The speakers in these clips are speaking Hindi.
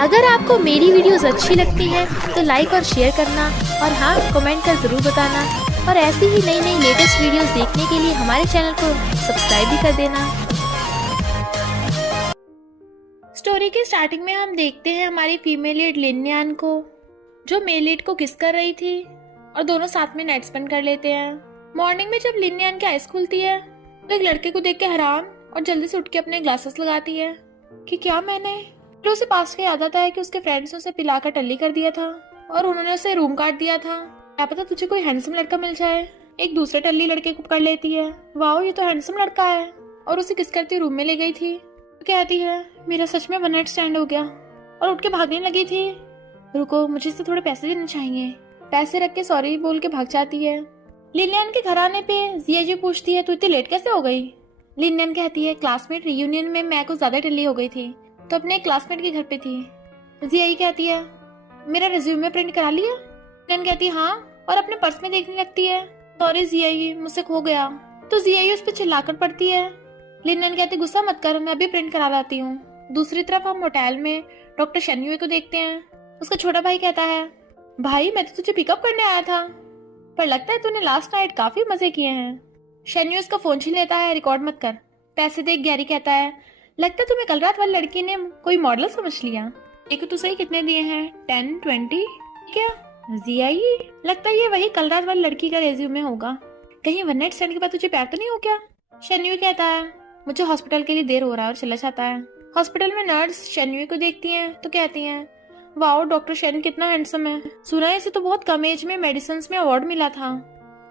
अगर आपको मेरी वीडियोस अच्छी लगती हैं तो लाइक और शेयर करना और हाँ कमेंट कर ज़रूर बताना और ऐसी ही नई नई लेटेस्ट वीडियोस देखने के लिए हमारे चैनल को सब्सक्राइब भी कर देना। स्टोरी के स्टार्टिंग में हम देखते हैं हमारी फीमेल लीड लिनयान को, जो मेल लीड को किस कर रही थी और दोनों साथ में नाइट स्पेंड कर लेते हैं। मॉर्निंग में जब लिनयान की आइज खुलती है तो एक लड़के को देख के हैरान और जल्दी से उठ के अपने ग्लासेस लगाती है कि क्या मैंने। फिर उसे पास के याद आता है कि उसके फ्रेंड्स ने उसे पिलाकर टल्ली कर दिया था और उन्होंने उसे रूम काट दिया था। क्या पता तुझे कोई हैंडसम लड़का मिल जाए। एक दूसरे टल्ली लड़के को पकड़ लेती है, वाओ ये तो हैंडसम लड़का है, और उसे किस करती रूम में ले गई थी। तो कहती है मेरा सच में वन नाइट स्टैंड हो गया, और उठ के भागने लगी थी। रुको मुझे इससे थोड़े पैसे देने चाहिए। पैसे रख के सॉरी बोल के भाग जाती है। लिनयान के घर आने पे जिया जी पूछती है तू इतनी लेट कैसे हो गई। लिनयान कहती है क्लासमेट रियूनियन में मैं कुछ ज्यादा टल्ली हो गई थी तो अपने क्लासमेट के घर पे थी। जिया कहती है मेरा रिज्यूमे प्रिंट करा लिया। लिनयान कहती है हाँ, और अपने पर्स में देखने लगती है सॉरी जिया मुझसे खो गया। तो जिया उस पर चिल्लाकर पड़ती है। लिनयान कहती गुस्सा मत कर, मैं अभी प्रिंट करा लाती हूँ। दूसरी तरफ हम होटल में डॉक्टर शेन्युए को देखते हैं। उसका छोटा भाई कहता है भाई मैं तो तुझे पिकअप करने आया था, पर लगता है तूने लास्ट नाइट काफी मजे किए हैं। शेन्युए उसका फोन छीन लेता है, रिकॉर्ड मत कर, पैसे देख। गैरी कहता है लगता है तुम्हें कल रात वाली लड़की ने कोई मॉडल समझ लिया। देखो तो सही कितने दिए हैं, 10, 20 क्या। जिया लगता है ये वही कल रात वाली लड़की का रेज्यूमे होगा। कहीं वन नाइट स्टैंड के बाद तुझे प्यार तो नहीं हो क्या। शेन्युए कहता है मुझे हॉस्पिटल के लिए देर हो रहा है और चला जाता है। हॉस्पिटल में नर्स शेन्युए को देखती हैं तो कहती हैं वाओ डॉक्टर शेन कितना हैंडसम है, सुना है इसे तो बहुत कम एज में मेडिसिन में अवार्ड मिला था,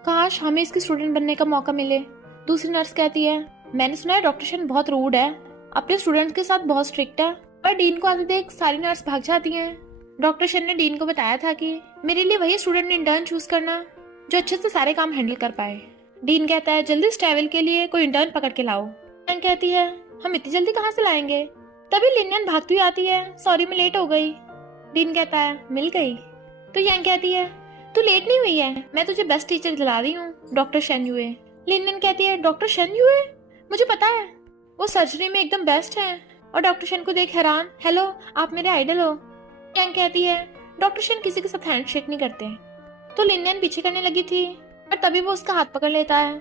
काश हमें इसकी स्टूडेंट बनने का मौका मिले। दूसरी नर्स कहती है मैंने सुना है डॉक्टर शेन बहुत रूड है, अपने स्टूडेंट्स के साथ बहुत स्ट्रिक्ट है। पर डीन को आते देख सारी नर्स भाग जाती हैं। डॉक्टर शेन ने डीन को बताया था कि मेरे लिए वही स्टूडेंट इंटर्न चूज करना जो अच्छे से सारे काम हैंडल कर पाए। डीन कहता है जल्दी ट्रैवल के लिए कोई इंटर्न पकड़ के लाओ। लिनयान कहती है हम इतनी जल्दी कहाँ से लाएंगे। तभी लिनयान भागती हुई आती है, सॉरी मैं लेट हो गई। डीन कहता है मिल गई। तो यांग कहती है तू लेट नहीं हुई है, मैं तुझे बेस्ट टीचर दिला रही हूँ डॉक्टर शेन्युए। लिनयान कहती है डॉक्टर शेन्युए, मुझे पता है वो सर्जरी में एकदम बेस्ट है। और डॉक्टर शेन को देख हैरान, हेलो आप मेरे आइडल हो। यांग कहती है डॉक्टर शेन किसी के साथ हैंडशेक नहीं करते। तो लिनयान पीछे करने लगी थी और तभी वो उसका हाथ पकड़ लेता है।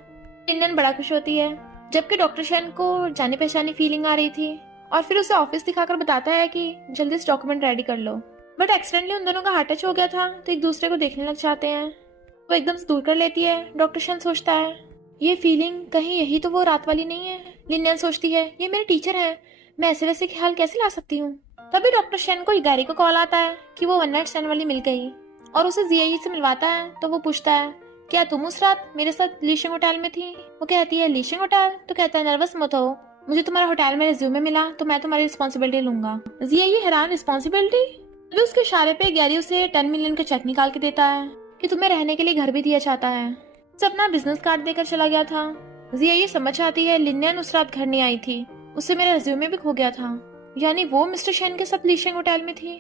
लिनयान बड़ा खुश होती है, जबकि डॉक्टर शेन को जानी पहचानी फीलिंग आ रही थी और फिर उसे ऑफिस दिखाकर बताता है कि जल्दी से डॉक्यूमेंट रेडी कर लो। बट एक्सीडेंटली उन दोनों का हार्ट टच हो गया था तो एक दूसरे को देखने लग जाते हैं। वो एकदम से दूर कर लेती है। डॉक्टर शेन सोचता है ये फीलिंग कहीं यही तो वो रात वाली नहीं है। लिनयान सोचती है ये मेरे टीचर हैं, मैं ऐसे वैसे ख्याल कैसे ला सकती हूँ। तभी डॉक्टर शेन को गैरी को कॉल आता है कि वो वन नाइट स्टैंड वाली मिल गई और उसे जिया से मिलवाता है। तो वो पूछता है क्या तुम उस रात मेरे साथ लीशिंग होटल में थी। वो कहती है लीशिंग होटल। तो कहता है नर्वस मत हो, मुझे तुम्हारे होटल में रिज्यूमे मिला तो मैं तुम्हारी रिस्पॉन्सिबिलिटी लूंगा। जिया हैरान, रिस्पॉन्सिबिलिटी। तभी उसके इशारे पे गैरी उसे 10 मिलियन का चेक निकाल के देता है कि तुम्हें रहने के लिए घर भी दिया जाता है। उसे अपना बिजनेस कार्ड देकर चला गया था। जिया ये समझ आती है लिनयान उस रात घर नहीं आई थी, उससे मेरा रिज्यूमे भी खो गया था, यानी वो मिस्टर शेन के साथ लीशिंग होटल में थी।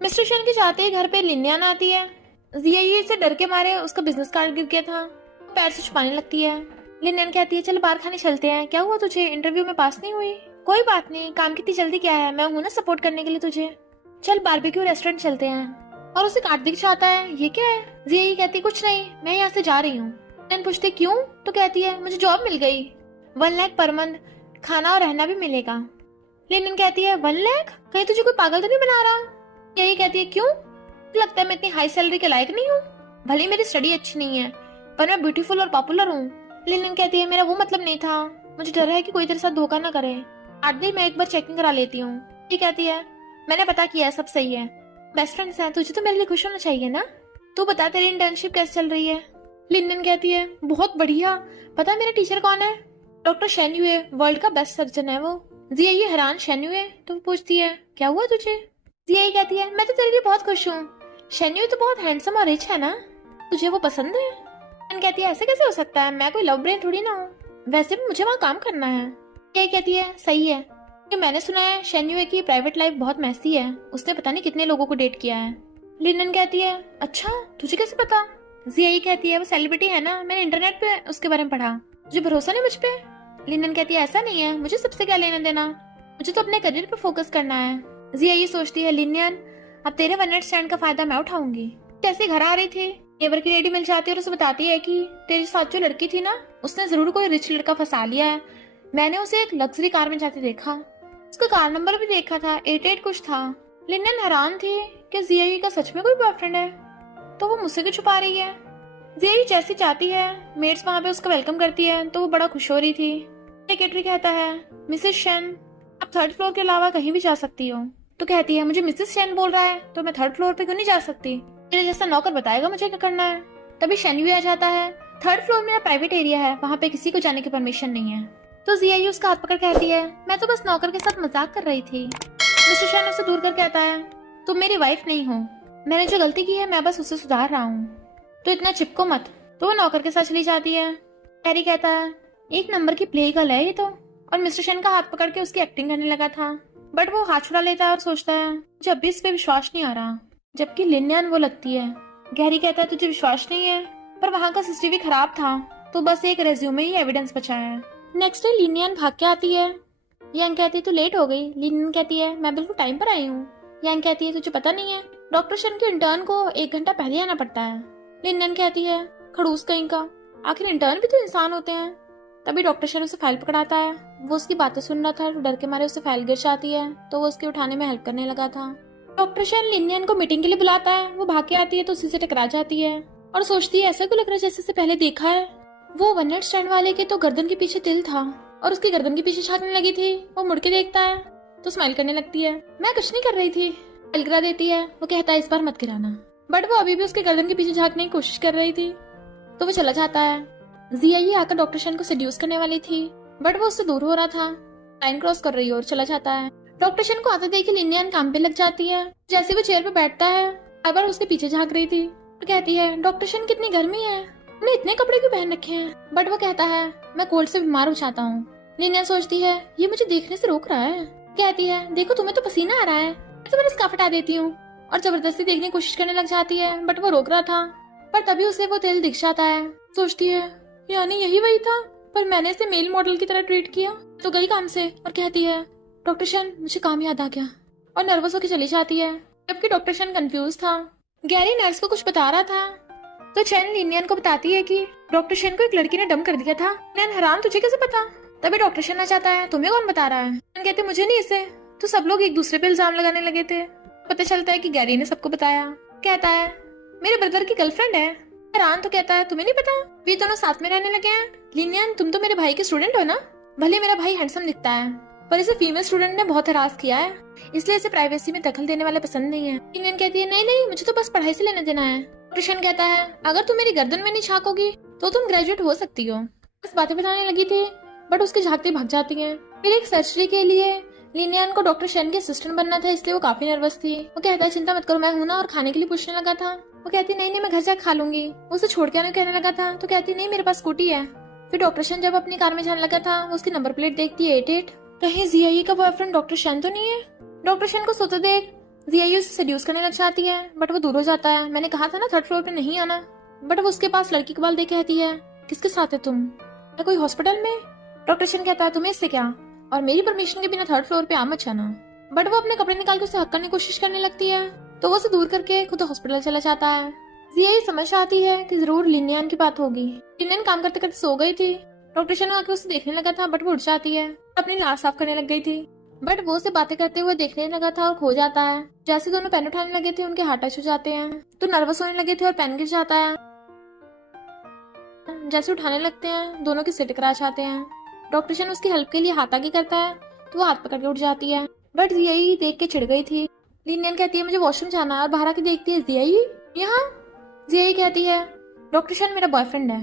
मिस्टर शेन के जाते ही घर पे लिनयान आती है। जिया से डर के मारे उसका बिजनेस कार्ड गिर गया था, पैर से छुपाने लगती है। लिनयान कहती है चल बाहर खाने चलते हैं, क्या हुआ तुझे इंटरव्यू में पास नहीं हुई। कोई बात नहीं, काम कितनी जल्दी क्या है, मैं हूं ना सपोर्ट करने के लिए तुझे, चल बारबेक्यू रेस्टोरेंट चलते हैं। और उसे कार्ड दिख जाता है, ये क्या है। जिया कहती कुछ नहीं, मैं यहाँ से जा रही हूँ। लिनयान पूछती क्यों। तो कहती है मुझे जॉब मिल गई, 1 लाख पर मंथ, खाना और रहना भी मिलेगा। लिनयान कहती है 1 लाख, कहीं तुझे कोई पागल तो नहीं बना रहा। यही कहती है क्यों, लगता है मैं इतनी हाई सैलरी के लायक नहीं हूँ, भले मेरी स्टडी अच्छी नहीं है पर मैं ब्यूटीफुल और पॉपुलर हूँ। लिनयान कहती है मेरा वो मतलब नहीं था, मुझे डर है कि कोई तेरे साथ धोखा ना करे, आज दिन मैं एक बार चेकिंग करा लेती हूँ। ये कहती है मैंने पता किया सब सही है, बेस्ट फ्रेंड्स हैं, तुझे तो मेरे लिए खुश होना चाहिए ना। तू बता तेरी इंटर्नशिप कैसे चल रही है। लिनयान कहती है बहुत बढ़िया, पता है मेरा टीचर कौन है, डॉक्टर शेन्युए, वर्ल्ड का बेस्ट सर्जन है वो। जिया ये हैरान, शेन्युए। तो पूछती है क्या हुआ तुझे। जिया कहती है मैं तो तेरे लिए बहुत खुश हूँ, शेन्युए तो बहुत हैंडसम और रिच है ना, तुझे वो पसंद है। लिनयान कहती है ऐसे कैसे हो सकता है, मैं कोई लव ब्रेन थोड़ी ना हूँ, वैसे भी मुझे वहाँ काम करना है। जिया कहती है सही है, कि मैंने सुना है शेन्युए की प्राइवेट लाइफ बहुत मैसी है, उसने पता नहीं कितने लोगों को डेट किया है। लिनयान कहती है अच्छा तुझे कैसे पता। जिया कहती है वो सेलिब्रिटी है ना, मैंने इंटरनेट पे उसके बारे में पढ़ा, तुझे भरोसा नहीं मुझ पे। लिनयान कहती है ऐसा नहीं है, मुझे सबसे क्या लेना देना, मुझे तो अपने करियर पे फोकस करना है। जिया ये सोचती है लिनियन अब तेरे वन नाइट स्टैंड का फायदा मैं उठाऊंगी। जैसे घर आ रही थी नेबर की लेडी मिल जाती है और उसे बताती है कि तेरे साथ जो लड़की थी ना उसने जरूर कोई रिच लड़का फंसा लिया है। मैंने उसे एक लग्जरी कार में जाते देखा, उसका कार नंबर भी देखा था 88 कुछ था। लिनियन हैरान थी कि जिया का सच में कोई बॉयफ्रेंड है, तो वो मुझसे क्यों छुपा रही है। जिया जैसी चाहती है मेड्स वहां पे उसका वेलकम करती है तो वो बड़ा खुश हो रही थी। सेक्रेटरी कहता है मिसेस शेन आप थर्ड फ्लोर के अलावा कहीं भी जा सकती हो। तो कहती है मुझे मिसेस शेन बोल रहा है तो मैं थर्ड फ्लोर पे क्यों नहीं जा सकती, मेरे जैसा नौकर बताएगा मुझे क्या करना है। तभी शेन भी आ जाता है। थर्ड फ्लोर मेरा प्राइवेट एरिया है, वहां पे किसी को जाने की परमिशन नहीं है। तो जिया उसका हाथ पकड़ कहती है मैं तो बस नौकर के साथ मजाक कर रही थी। मिस्टर शेन उसे दूर कर कहता है तुम मेरी वाइफ नहीं हो, मैंने जो गलती की है मैं बस उसे सुधार रहा हूँ, तो इतना चिपको मत। तो वो नौकर के साथ चली जाती है। हैरी कहता है एक नंबर की प्ले गर्ल है ये तो, और मिस्टर शेन का हाथ पकड़ के उसकी एक्टिंग करने लगा था। बट वो हाथ छुड़ा लेता है और सोचता है मुझे अभी इस पे विश्वास नहीं आ रहा, जबकि लिनियन वो लगती है। गैरी कहता है तुझे विश्वास नहीं है, पर वहाँ का सीसीटीवी खराब था तो बस एक रेज्यूमे ही एविडेंस बचा है। नेक्स्ट डे लिनियन भाग के आती है। यंग कहती है तू लेट हो गई। लिनियन कहती है मैं बिल्कुल टाइम पर आई हूँ। यंग कहती है तुझे पता नहीं है डॉक्टर शेन के इंटर्न को 1 घंटा पहले आना पड़ता है। लिनियन कहती है खड़ूस कहीं का, आखिर इंटर्न भी तो इंसान होते हैं। तभी डॉक्टर शेन उसे फाइल पकड़ाता है। वो उसकी बातें सुन रहा था तो डर के मारे उसे फाइल गिर जाती है तो वो उसके उठाने में हेल्प करने लगा था। डॉक्टर शेन लिनियन को मीटिंग के लिए बुलाता है। वो भाग के आती है तो उसी से टकरा जाती है और सोचती है ऐसा क्यों लग रहा है जैसे से पहले देखा है। वो वन नाइट स्टैंड वाले के तो गर्दन के पीछे तिल था और उसकी गर्दन के पीछे झांकने लगी थी। वो मुड़ के देखता है तो स्माइल करने लगती है। मैं कुछ नहीं कर रही थी, फाइल गिरा देती है। वो कहता है इस बार मत गिराना, बट वो अभी भी उसके गर्दन के पीछे झांकने की कोशिश कर रही थी तो वो चला जाता है। जिया आकर डॉक्टर शेन को सेड्यूस करने वाली थी बट वो उससे दूर हो रहा था। लाइन क्रॉस कर रही है और चला जाता है। डॉक्टर शेन को आते देख लिनियन काम पे लग जाती है। जैसे वो चेयर पे बैठता है अबर उसके पीछे झांक रही थी और कहती है डॉक्टर शेन कितनी गर्मी है, मैं इतने कपड़े क्यों पहन रखे हैं। बट वो कहता है मैं कोल्ड से बीमार हो जाता हूँ। लिनियन सोचती है ये मुझे देखने से रोक रहा है। कहती है देखो तुम्हें तो पसीना आ रहा है, मैं तुम्हारा स्कार्फ हटा देती हूँ, और जबरदस्ती देखने की कोशिश करने लग जाती है बट वो रोक रहा था। पर तभी उसे वो तिल दिख जाता है। सोचती है यानी यही वही था, पर मैंने इसे मेल मॉडल की तरह ट्रीट किया तो गई काम से। और कहती है डॉक्टर शेन मुझे काम याद आ गया, और नर्वस होकर चली जाती है। जबकि डॉक्टर शेन कंफ्यूज था। गैरी नर्स को कुछ बता रहा था तो चैन लिनियन को बताती है कि डॉक्टर शेन को एक लड़की ने डंप कर दिया था। लिनियन हैरान तुझे कैसे पता। तभी डॉक्टर शेन आ जाता है तुम्हें कौन बता रहा है। कहते मुझे नहीं इसे, तो सब लोग एक दूसरे पे इल्जाम लगाने लगे थे। पता चलता है कि गैरी ने सबको बताया। कहता है मेरे ब्रदर की गर्लफ्रेंड है। हैरान तो कहता है तुम्हें नहीं पता वे दोनों साथ में रहने लगे हैं। लिनियन तुम तो मेरे भाई के स्टूडेंट हो ना, भले मेरा भाई हैंडसम दिखता है पर इसे फीमेल स्टूडेंट ने बहुत हरास किया है, इसलिए इसे प्राइवेसी में दखल देने वाले पसंद नहीं है। लिनियन कहती है नहीं नहीं मुझे तो बस पढ़ाई से लेना देना है। कृष्ण कहता है अगर तुम मेरी गर्दन में नहीं झांकोगी तो तुम ग्रेजुएट हो सकती हो। बस बातें बताने लगी थी बट उसके झांकते भाग जाती है। फिर एक सर्जरी के लिए लिनियन को डॉक्टर शेन के असिस्टेंट बनना था, इसलिए वो काफी नर्वस थी। वो कहता है चिंता मत करो मैं हूं ना, और खाने के लिए पूछने लगा था। वो कहती नहीं नहीं मैं घर जाकर खा लूंगी। वो उसे छोड़ के आने कहने लगा था तो कहती नहीं मेरे पास स्कूटी है। फिर डॉक्टर शेन जब अपनी कार में जाने लगा था वो उसकी नंबर प्लेट देखती है 88। कहीं जिया का बॉयफ्रेंड डॉक्टर शेन तो नहीं है। डॉक्टर शेन को सोते देख जिया उसे सेड्यूस करने लग जाती है बट वो दूर हो जाता है। मैंने कहा था ना थर्ड फ्लोर पे नहीं आना। बट वो उसके पास लड़की के बाल देख कहती है किसके साथ है तुम, कोई हॉस्पिटल में। डॉक्टर शेन कहता है तुम्हें इससे क्या, और मेरी परमिशन के बिना थर्ड फ्लोर पे आ मत जाना। बट वो अपने कपड़े निकाल के उसे हक करने की कोशिश करने लगती है तो वो उसे दूर करके खुद हॉस्पिटल चला जाता है। जिया ये समझ आती है कि जरूर लिनियन की बात होगी। लिनियन काम करते करते सो गई थी। डॉक्टर शेन आके उसे देखने लगा था बट वो उठ जाती है। अपनी लाश साफ करने लग गई थी बट वो उसे बातें करते हुए देखने लगा था और खो जाता है। जैसे दोनों पेन उठाने लगे थे उनके हाथ टच हो जाते हैं तो नर्वस होने लगे थे और पेन गिर जाता है। जैसे उठाने लगते हैं दोनों के सिर टकरा जाते हैं। डॉक्टर शेन उसकी हेल्प के लिए हाथ आगे करता है तो वो हाथ पकड़ के उठ जाती है बट जिया देख के चिढ़ गई थी। लिनियन कहती है मुझे वॉशरूम जाना है, और बाहर आके देखती है जिया यहाँ। जिया कहती है डॉक्टर शेन मेरा बॉयफ्रेंड है,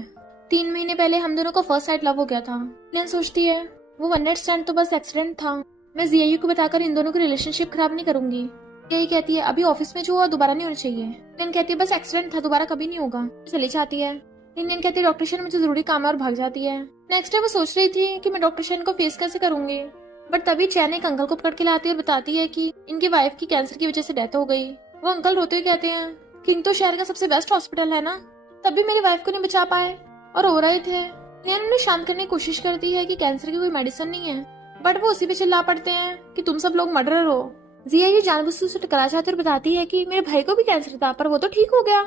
3 महीने पहले हम दोनों को फर्स्ट साइट लव हो गया था। लिनियन सोचती है वो वन नाइट स्टैंड तो बस एक्सीडेंट था, मैं जिया को बताकर इन दोनों की रिलेशनशिप खराब नहीं करूंगी। जिया कहती है अभी ऑफिस में जो हुआ दोबारा नहीं होना चाहिए। लिनियन कहती है बस एक्सीडेंट था, दोबारा कभी नहीं होगा। चली जाती है। लिनियन कहती है डॉक्टर शेन मुझे जरूरी काम है और भाग जाती है। नेक्स्ट डे वो सोच रही थी कि मैं डॉक्टर शेन को फेस कैसे करूंगी बट तभी चैन एक अंकल को पकड़ के लाती है और बताती है कि इनकी वाइफ की कैंसर की वजह से डेथ हो गई। वो अंकल रोते हुए कहते हैं किंग तो शहर का सबसे बेस्ट हॉस्पिटल है ना, तब भी मेरी वाइफ को नहीं बचा पाए और रो रहे थे। लिनियन उन्हें शांत करने की कोशिश करती है कि कैंसर की कोई मेडिसिन नहीं है बट वो उसी पे चिल्ला पड़ते हैं कि तुम सब लोग मर्डरर हो। जिया ये जानबूझ से उसे टकरा जाती और बताती है कि मेरे भाई को भी कैंसर था पर वो तो ठीक हो गया।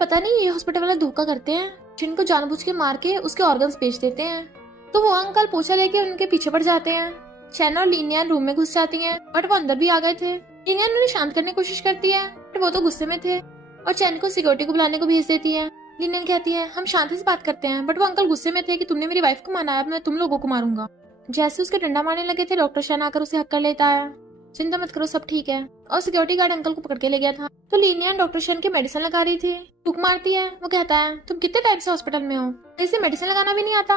पता नहीं ये हॉस्पिटल वाले धोखा करते हैं, जिनको जानबूझ के मार के उसके ऑर्गन्स बेच देते हैं। तो वो अंकल पोछा लेके उनके पीछे पड़ जाते हैं। चैन और लिनियन रूम में घुस जाती हैं, बट वो अंदर भी आ गए थे। लिनियन उन्हें शांत करने की कोशिश करती है, बट वो तो गुस्से में थे और चैन को सिक्योरिटी को बुलाने को भेज देती है। लिनियन कहती है हम शांति से बात करते हैं, बट वो अंकल गुस्से में थे कि तुमने मेरी वाइफ को मारा, अब मैं तुम लोगों को मारूंगा। जैसे उसके डंडा मारने लगे थे, डॉक्टर चैन आकर उसे हक कर लेता है। चिंता मत करो, सब ठीक है। और सिक्योरिटी गार्ड अंकल को पकड़ के ले गया था। तो लिनियन डॉक्टर चैन की मेडिसिन लगा रही थी। टूक मारती है। वो कहता है तुम कितने टाइम से हॉस्पिटल में हो, इसे मेडिसिन लगाना भी नहीं आता,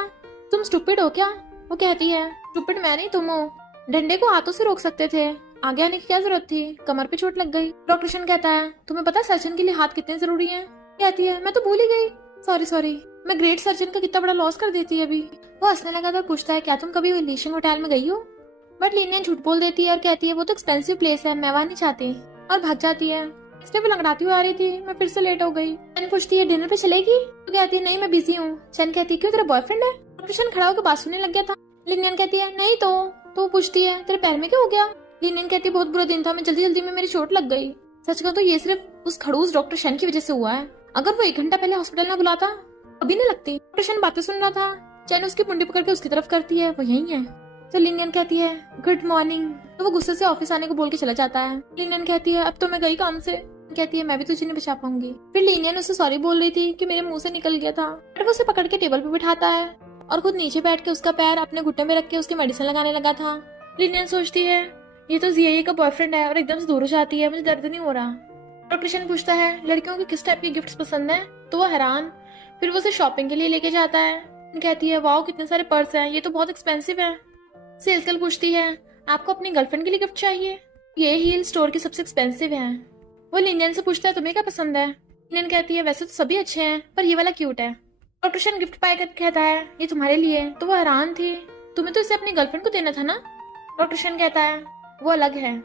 तुम स्टूपिड हो क्या? वो कहती है स्टूपिड मैं नहीं तुम हो, डंडे को हाथों से रोक सकते थे, आगे आने की क्या जरूरत थी, कमर पे चोट लग गई। डॉक्टर शन कहता है तुम्हें पता सर्जन के लिए हाथ कितने जरूरी हैं? कहती है मैं तो भूल ही गई, सॉरी मैं ग्रेट सर्जन का कितना बड़ा लॉस कर देती है अभी। वो हंसने लगा तो पूछता है क्या तुम कभी लीशिंग होटल में गई हो? बट लिनियन झूठ बोल देती है और कहती है वो तो एक्सपेंसिव प्लेस है, मैं वहां नहीं चाहती, और भाग जाती है। इसलिए वो लंगड़ाती हुई आ रही थी, मैं फिर से लेट हो गई। चैन पूछती है डिनर पे चलेगी? तो कहती है नहीं मैं बिजी हूँ। चैन कहती है क्यों तेरा बॉयफ्रेंड है? डॉक्टर शन खड़ा होकर बात सुनने लग गया था। लिनियन कहती है नहीं तो वो पूछती है तेरे पैर में क्या हो गया? लिनियन कहती है बहुत बुरा दिन था, मैं जल्दी में मेरी चोट लग गई। सच कहूं तो ये सिर्फ उस खड़ूस डॉक्टर शन की वजह से हुआ है, अगर वो 1 घंटा पहले हॉस्पिटल में बुलाता अभी नहीं लगती। डॉक्टर शन बातें सुन रहा था। चैन उसकी मुंडी पकड़ के उसकी तरफ करती है, वो यही है। तो लिनियन कहती है गुड मॉर्निंग। तो वो गुस्से से ऑफिस आने को बोल के चला जाता है। लिनियन कहती है अब तो मैं गई काम से। कहती है मैं भी तुझे नहीं बचा पाऊंगी। फिर लिनियन उससे सॉरी बोल रही थी कि मेरे मुंह से निकल गया था। फिर वो उसे पकड़ के टेबल पे बिठाता है और खुद नीचे बैठ के उसका पैर अपने घुटने में रख के उसकी मेडिसिन लगाने लगा था। लिनियन सोचती है ये तो जिया का बॉयफ्रेंड है, और एकदम से दूर हो जाती है, मुझे दर्द नहीं हो रहा। डॉक्टर शन पूछता है लड़कियों को किस टाइप के गिफ्ट्स पसंद है? तो वो हैरान। फिर वो उसे शॉपिंग के लिए लेके जाता है। कहती है वाओ कितने सारे पर्स हैं, ये तो बहुत एक्सपेंसिव है। सेल्स गर्ल पूछती है आपको अपनी गर्लफ्रेंड के लिए गिफ्ट चाहिए? ये हील स्टोर की सबसे एक्सपेंसिव है। वो लिनियन से पूछता है तुम्हें क्या पसंद है? लिनियन कहती है वैसे तो सभी अच्छे हैं पर ये वाला क्यूट है। डॉक्टर शन गिफ्ट पाकर कहता है ये तुम्हारे लिए। तो वो हैरान थी, तुम्हें तो इसे अपनी गर्लफ्रेंड को देना था ना? डॉक्टर शन कहता है वो अलग है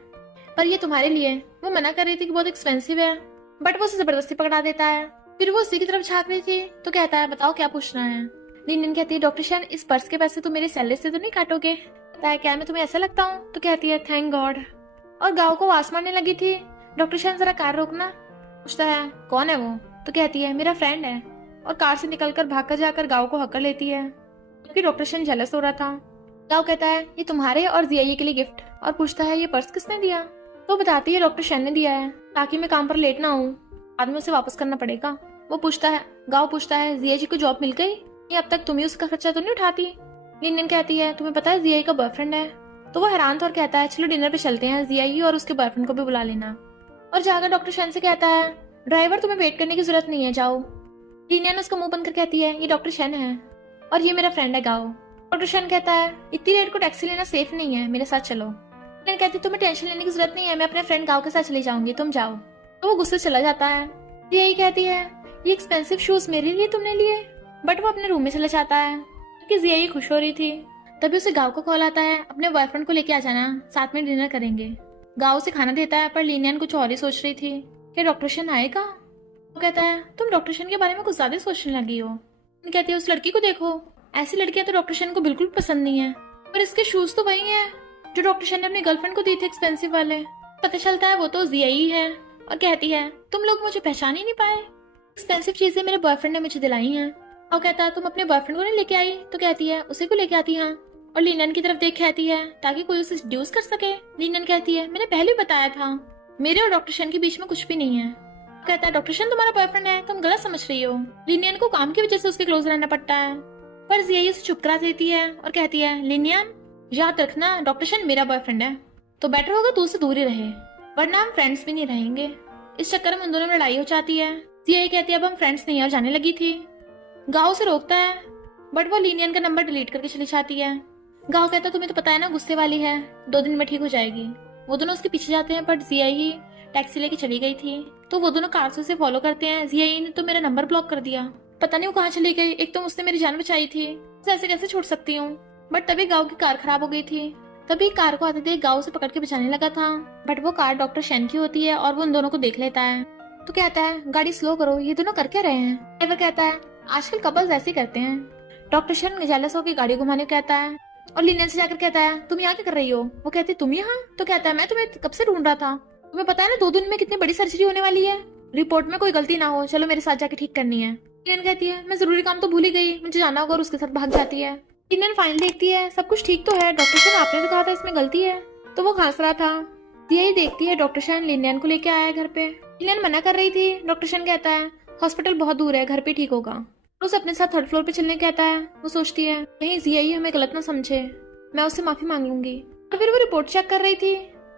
पर ये तुम्हारे लिए। वो मना कर रही थी कि बहुत एक्सपेंसिव है, बट वो उसे जबरदस्ती पकड़ा देता है। फिर वो उसी की तरफ झांक रही थी तो कहता है बताओ क्या पूछना है? लिनियन कहती है डॉक्टर शन इस पर्स के पैसे तो मेरे सैलरी से तो नहीं काटोगे? कहता है क्या मैं तुम्हें ऐसा लगता हूँ? तो कहती है थैंक गॉड। और गाँव को आवाज मारने लगी थी। डॉक्टर शन जरा कार रोकना। पूछता है कौन है वो? तो कहती है मेरा फ्रेंड है, और कार से निकलकर भागकर जाकर गाँव को हक्कर लेती है। जबकि डॉक्टर शन जेलस हो रहा था। गाँव कहता है ये तुम्हारे और जिया के लिए गिफ्ट, और पूछता है ये पर्स किसने दिया? तो बताती है डॉक्टर शन ने दिया है ताकि मैं काम पर लेट ना हूँ, बाद में उसे वापस करना पड़ेगा। वो पूछता है गाँव पूछता है जिया जी को जॉब मिल गई? नहीं अब तक तुम ही उसका खर्चा तो नहीं उठाती? लिनियन कहती है तुम्हें पता है जिया का बॉयफ्रेंड है? तो वो हैरान था और कहता है चलो डिनर पे चलते हैं, जिया और उसके बॉयफ्रेंड को भी बुला लेना। और जाकर डॉक्टर शन से कहता है ड्राइवर तुम्हें वेट करने की जरूरत नहीं है, जाओ। लिनियन उसका मुंह बंद कर कहती है ये डॉक्टर शन है और ये मेरा फ्रेंड है गाँव। डॉक्टर शन कहता है इतनी लेट को टैक्सी लेना सेफ नहीं है, मेरे साथ चलो। लिनियन कहती है तुम्हें टेंशन लेने की जरूरत नहीं है, मैं अपने फ्रेंड गाँव के साथ चली जाऊंगी, तुम जाओ। तो वो गुस्से चला जाता है। यही कहती है ये एक्सपेंसिव शूज मेरे लिए तुमने लिए, बट वो अपने रूम में चला जाता है क्योंकि जिया खुश हो रही थी। तभी उसे गाँव को कॉल आता है अपने बॉयफ्रेंड को लेके आ जाना, साथ में डिनर करेंगे। गाँव से खाना देता है पर लिनियन कुछ और ही सोच रही थी कि डॉक्टर शन आएगा। वो कहता है तुम डॉक्टर शन के बारे में कुछ ज्यादा सोचने लगी हो। कहती है उस लड़की को देखो, ऐसी लड़कियां तो डॉक्टर शन को बिल्कुल पसंद नहीं है, पर इसके शूज तो वही हैं जो डॉक्टर शन ने अपनी गर्लफ्रेंड को दिए थे, एक्सपेंसिव वाले। पता चलता है वो तो जिया ही है और कहती है तुम लोग मुझे पहचान ही नहीं पाए, एक्सपेंसिव चीजें मेरे बॉयफ्रेंड ने मुझे दिलाई हैं। और कहता है तुम अपने बॉयफ्रेंड को नहीं लेके आई? तो कहती है उसी को लेके आती है। और लिनियन की तरफ देख कहती है ताकि कोई उसे सेड्यूस कर सके। लिनियन कहती है मैंने पहले ही बताया था मेरे और डॉक्टर शन के बीच में कुछ भी नहीं है। कहता है डॉक्टर शन तुम्हारा बॉयफ्रेंड है, तुम गलत समझ रही हो। लिनियन को काम की वजह से उसके क्लोज रहना पड़ता है, पर जिया उसे चुप करा देती है और कहती है लिनियन याद रखना डॉक्टर शन मेरा बॉयफ्रेंड है, तो बेटर होगा तू उससे दूर ही रहे, वरना हम फ्रेंड्स भी नहीं रहेंगे। इस चक्कर में उन दोनों में लड़ाई हो जाती है। जिया कहती है अब हम फ्रेंड्स नहीं और जाने लगी थी। गाँव से रोकता है बट वो लिनियन का नंबर डिलीट करके चली जाती है। गाँव कहता है तुम्हें तो पता है ना गुस्से वाली है, 2 दिन में ठीक हो जाएगी। वो दोनों उसके पीछे जाते हैं बट जिया ही टैक्सी लेके चली गई थी, तो वो दोनों कार से उसे फॉलो करते हैं। जिया ने तो मेरा नंबर ब्लॉक कर दिया, पता नहीं वो कहाँ चली गई, एक तो उसने मेरी जान बचाई थी, ऐसे कैसे छोड़ सकती हूँ। बट तभी गाँव की कार खराब हो गई थी, तभी कार को आते देख गाँव से पकड़ के बचाने लगा था, बट वो कार डॉक्टर शन की होती है और वो उन दोनों को देख लेता है। तो कहता है गाड़ी स्लो करो, ये दोनों कर क्या रहे हैं? ड्राइवर कहता है आजकल कपल्स ऐसे करते हैं। डॉक्टर शन जेलस होकर गाड़ी घुमाने कहता है और लिनियन से जाकर कहता है तुम यहाँ क्या कर रही हो। वो कहती है तुम यहाँ। तो कहता है मैं तुम्हें कब से ढूंढ रहा था, तुम्हें पता है ना 2 दिन में कितनी बड़ी सर्जरी होने वाली है, रिपोर्ट में कोई गलती ना हो, चलो मेरे साथ जाके ठीक करनी है। लिनियन कहती है मैं जरूरी काम तो भूल ही गई, मुझे जाना होगा, और उसके साथ भाग जाती है। लिनियन फाइल देखती है, सब कुछ ठीक तो है, डॉक्टर शान आपने तो कहा था इसमें गलती है, तो वो हंस रहा था। यही देखती है डॉक्टर शान लिनियन को लेके आया है घर पे। लिनियन मना कर रही थी, डॉक्टर शान कहता है हॉस्पिटल बहुत दूर है, घर पे ठीक होगा। उसे अपने साथ 3rd फ्लोर पे चलने कहता है। वो सोचती है कहीं यही हमें गलत ना समझे, मैं उससे माफी मांग लूंगी। और फिर वो रिपोर्ट चेक कर रही थी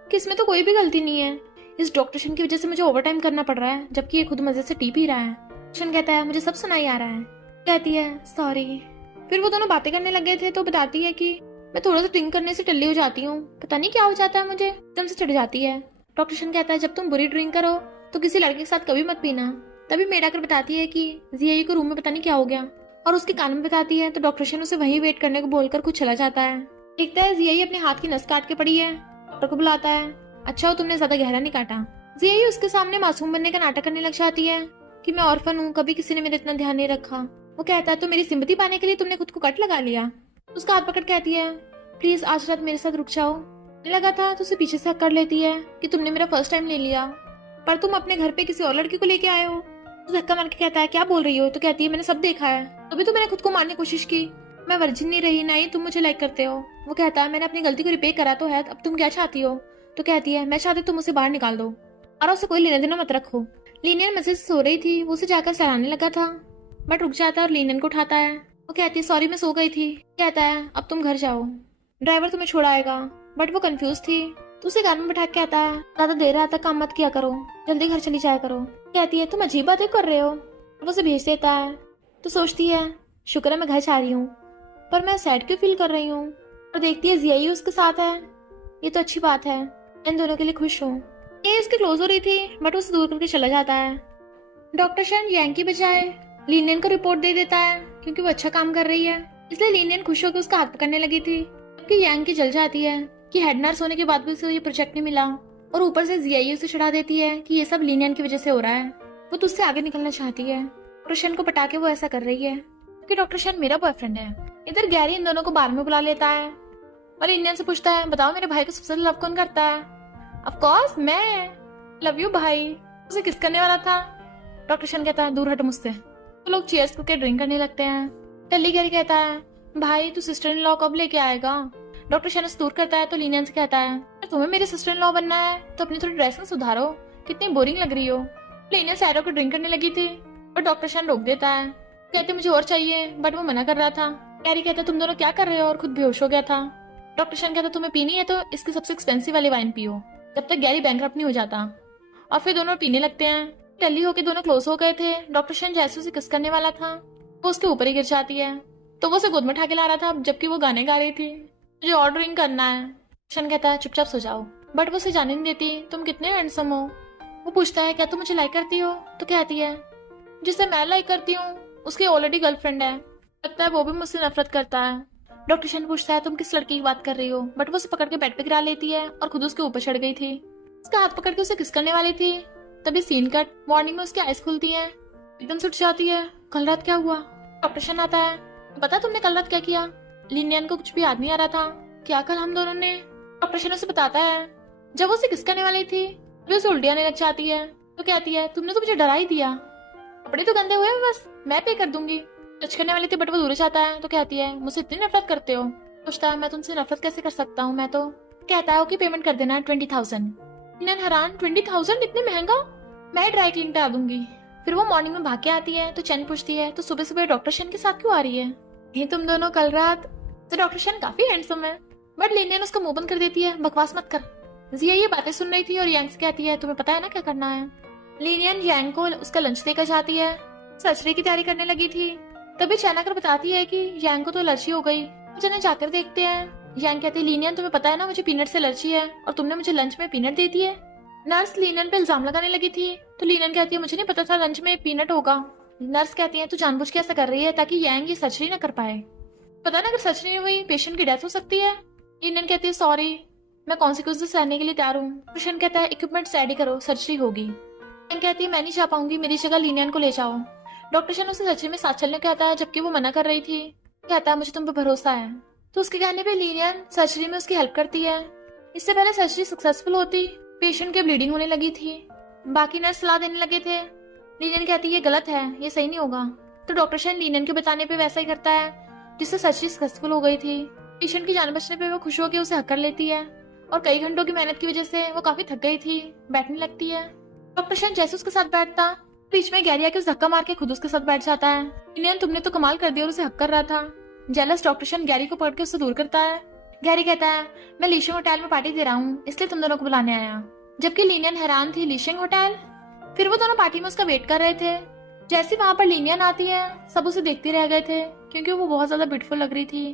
कि इसमें तो कोई भी गलती नहीं है, इस डॉक्टर शन की वजह से मुझे ओवरटाइम करना पड़ रहा है, जबकि ये खुद मजे से टी पी रहा है। शन कहता है मुझे सब सुनाई आ रहा है। कहती है सॉरी। फिर वो दोनों बातें करने लग गए थे, तो बताती है कि मैं थोड़ा सा ड्रिंक करने से टल्ली हो जाती हूँ, पता नहीं क्या हो जाता है, मुझे एकदम से चढ़ जाती है। डॉक्टर शन कहता है जब तुम बुरी ड्रिंक करो तो किसी लड़के के साथ कभी मत पीना। तभी मेड आकर बताती है कि जिया को रूम में पता नहीं क्या हो गया, और उसके कान में बताती है, तो डॉक्टर शन उसे वहीं वेट करने को बोलकर खुद चला जाता है। देखता है जिया अपने हाथ की नस काट के पड़ी है। डॉक्टर को बुलाता है, अच्छा हो तुमने ज्यादा गहरा नहीं काटा। जिया उसके सामने मासूम बनने का नाटक करने लग जाती है कि मैं ऑर्फन हूँ, कभी किसी ने मेरा इतना ध्यान नहीं रखा। वो कहता है तो मेरी सिंपैथी पाने के लिए तुमने खुद को कट लगा लिया। उसका हाथ पकड़ कहती है प्लीज आज रात मेरे साथ रुक जाओ। लगा था तो उसे पीछे से हक कर लेती है कि तुमने मेरा फर्स्ट टाइम ले लिया, पर तुम अपने घर पे किसी और लड़की को लेके आए हो। धक्का मार के कहता है क्या बोल रही हो। तो कहती है मैंने सब देखा है, तभी तो मैंने खुद को मारने की कोशिश की, मैं वर्जिन नहीं रही, ना ही तुम मुझे लाइक करते हो। वो कहता है मैंने अपनी गलती को रिपेयर करा तो है, अब तुम क्या चाहती हो। तो कहती है मैं चाहती तुम उसे बाहर निकाल दो और उससे कोई लेना देना मत रखो। लीनियन मजे से सो रही थी, वो उसे जाकर सहलाने लगा था, बट रुक जाता है और लीनियन को उठाता है। वो कहती है सॉरी मैं सो गई थी। कहता है अब तुम घर जाओ, ड्राइवर तुम्हें छोड़ आएगा। बट वो कंफ्यूज थी, तो उसे कार में बैठा के कहता है ज्यादा देर रात तक काम मत किया करो, जल्दी घर चली जाया करो। कहती है तुम अजीब बातें कर रहे हो। वो उसे भेज देता है। तो सोचती है शुक्र है मैं घर जा रही हूँ, पर मैं सैड क्यों फील कर रही हूँ। और देखती है जिया उसके साथ है, ये तो अच्छी बात है, इन दोनों के लिए खुश हूँ। ये इसके क्लोज हो रही थी, बट उसे दूर करके चला जाता है। डॉक्टर शन यांग की बजाय लीनियन को रिपोर्ट दे देता है, क्योंकि वो अच्छा काम कर रही है, इसलिए लीनियन खुश होकर उसका हाथ पकड़ने लगी थी। जबकि यांग की जल जाती है कि हेड नर्स होने के बाद भी उसे ये प्रोजेक्ट नहीं मिला, और ऊपर से जिया उसे चढ़ा देती है कि ये सब लीनियन की वजह से हो रहा है, वो तुझसे आगे निकलना चाहती है। डॉक्टर शन को पटा के वो ऐसा कर रही है क्योंकि डॉक्टर शन मेरा बॉयफ्रेंड है। इधर गैरी इन दोनों को बार में बुला लेता है और इंडियन से पूछता है बताओ मेरे भाई को सबसे लव कौन करता है। ऑफ कोर्स मैं, लव यू भाई। उसे किस करने वाला था। डॉक्टर शन कहता है दूर हट मुझसे। तो लोग चीयर्स करके ड्रिंक करने लगते हैं। टल्ली गैरी कहता है भाई तू सिस्टर इन लॉ कब लेके आएगा। डॉक्टर शन उसे दूर करता है तो लीनियन से कहता है तुम्हें मेरे सिस्टर इन लॉ बनना है तो अपनी थोड़ी ड्रेसिंग सुधारो, कितनी बोरिंग लग रही हो। लीनियन सैरो को ड्रिंक करने लगी थी और डॉक्टर शन रोक देता है, कहते मुझे और चाहिए, बट वो मना कर रहा था। गैरी कहता तुम दोनों क्या कर रहे हो, और खुद बेहोश हो गया था। डॉक्टर शन कहता तुम्हें पीनी है तो इसकी सबसे एक्सपेंसिव वाली वाइन पियो, जब तक गैरी बैंकरप्ट नहीं हो जाता। और फिर दोनों पीने लगते हैं। टल्ली होके दोनों क्लोज हो गए थे। डॉक्टर शन जैसे उसे किस करने वाला था वो उसके ऊपर ही गिर जाती है, तो वो उसे गोद में उठा के ला रहा था, जबकि वो गाने गा रही थी मुझे और ड्रिंक करना है। शन कहता है चुपचाप सो जाओ, बट वो उसे जाने नहीं देती तुम कितने हैंडसम हो। वो पूछता है क्या तुम मुझे लाइक करती हो। तो कहती है जिसे मैं लाइक करती हूँ उसकी ऑलरेडी गर्लफ्रेंड है, लगता है वो भी मुझसे नफरत करता है। डॉक्टर शन पूछता है तुम किस लड़की की बात कर रही हो, बट वो उसे पकड़ के बेड पे गिरा लेती है और खुद उसके ऊपर चढ़ गई थी। उसका हाथ पकड़ के उसे किस करने वाली थी, तभी सीन कट। मॉर्निंग में उसकी आइज खुलती है, एकदम से उठ जाती है। कल रात क्या हुआ। डॉक्टर शन आता है, पता तुमने कल रात क्या किया। लीनियन को कुछ भी याद नहीं आ रहा था। क्या कल हम दोनों ने। डॉक्टर शन उसे बताता है जब वो उसे किस करने वाली थी तभी उसे उल्टी आने लग जाती है। तो कहती है तुमने तो मुझे डरा ही दिया, कपड़े तो गंदे हुए, बस मैं पे कर दूंगी। टच करने वाली थी बट वो दूर जाता है। तो कहती है मुझसे इतनी नफरत करते हो। पूछता है मैं तुमसे नफरत कैसे कर सकता हूँ, मैं तो। कहता है कि पेमेंट कर देना 20,000। लीनियन हैरान 20,000 इतने महंगा, मैं ड्राई क्लीन करा दूंगी। फिर वो मॉर्निंग में भाग के आती है तो चैन पूछती है तो सुबह सुबह डॉक्टर शन के साथ क्यों आ रही है, ये तुम दोनों कल रात। तो डॉक्टर शन काफी हैंडसम है, बट लीनियन उसका मुंह बंद कर देती है, बकवास मत कर। जिया ये बातें सुन रही थी और यांग से कहती है तुम्हें पता है ना क्या करना है। लीनियन यांग को उसका लंच देकर जाती है। सर्जरी की तैयारी करने लगी थी, तभी चैन आकर बताती है कि यांग को तो एलर्जी हो गई। चने जाकर देखते हैं। यांग कहती है लीनियन तुम्हें पता है ना मुझे पीनट से एलर्जी है, और तुमने मुझे लंच में पीनट दे दी है। नर्स लीनियन पे इल्जाम लगाने लगी थी, तो लीनियन कहती है मुझे नहीं पता था लंच में पीनट होगा। नर्स कहती है तू जानबूझ के ऐसा कर रही है ताकि यांग ये सर्जरी न कर पाए, पता ना अगर सर्जरी नहीं हुई पेशेंट की डेथ हो सकती है। लीनियन कहती है सॉरी, मैं कॉन्सिक्वेंसेस सहने के लिए तैयार हूँ। पेशेंट कहता है इक्विपमेंट रेडी करो, सर्जरी होगी। यांग कहती है मैं नहीं जा पाऊंगी, मेरी जगह लीनियन को ले जाओ। डॉक्टर शन उसे सर्जरी में साथ चलने कहता है, जबकि वो मना कर रही थी। कहता है मुझे तुम पे भरोसा है, तो उसके कहने पे लिनियन सर्जरी में उसकी हेल्प करती है। इससे पहले सर्जरी सक्सेसफुल होती पेशेंट की ब्लीडिंग होने लगी थी। बाकी नर्स सलाह देने लगे थे। लिनियन कहती है ये गलत है, ये सही नहीं होगा। तो डॉक्टर शेन लिनियन के बताने पे वैसा ही करता है जिससे सर्जरी सक्सेसफुल हो गई थी। पेशेंट की जान बचने पे वो खुश होकर उसे हक कर लेती है और कई घंटों की मेहनत की वजह से वो काफी थक गई थी, बैठने लगती है। डॉक्टर शेन जैसे उसके साथ बैठता बीच में गैरी आके उसे धक्का मार के खुद उसके साथ बैठ जाता है। लिनियन तुमने तो कमाल कर दिया और उसे हक कर रहा था। जेलस डॉक्टर शेन गैरी को पकड़ के उससे दूर करता है। गैरी कहता है मैं लीशिंग होटल में पार्टी दे रहा हूँ, इसलिए तुम दोनों को बुलाने आया। जबकि लिनियन हैरान थी लीशिंग होटल, फिर वो दोनों पार्टी में उसका वेट कर रहे थे। जैसे वहां पर लिनियन आती है सब उसे देखते रह गए थे क्योंकि वो बहुत ज्यादा ब्यूटीफुल लग रही थी।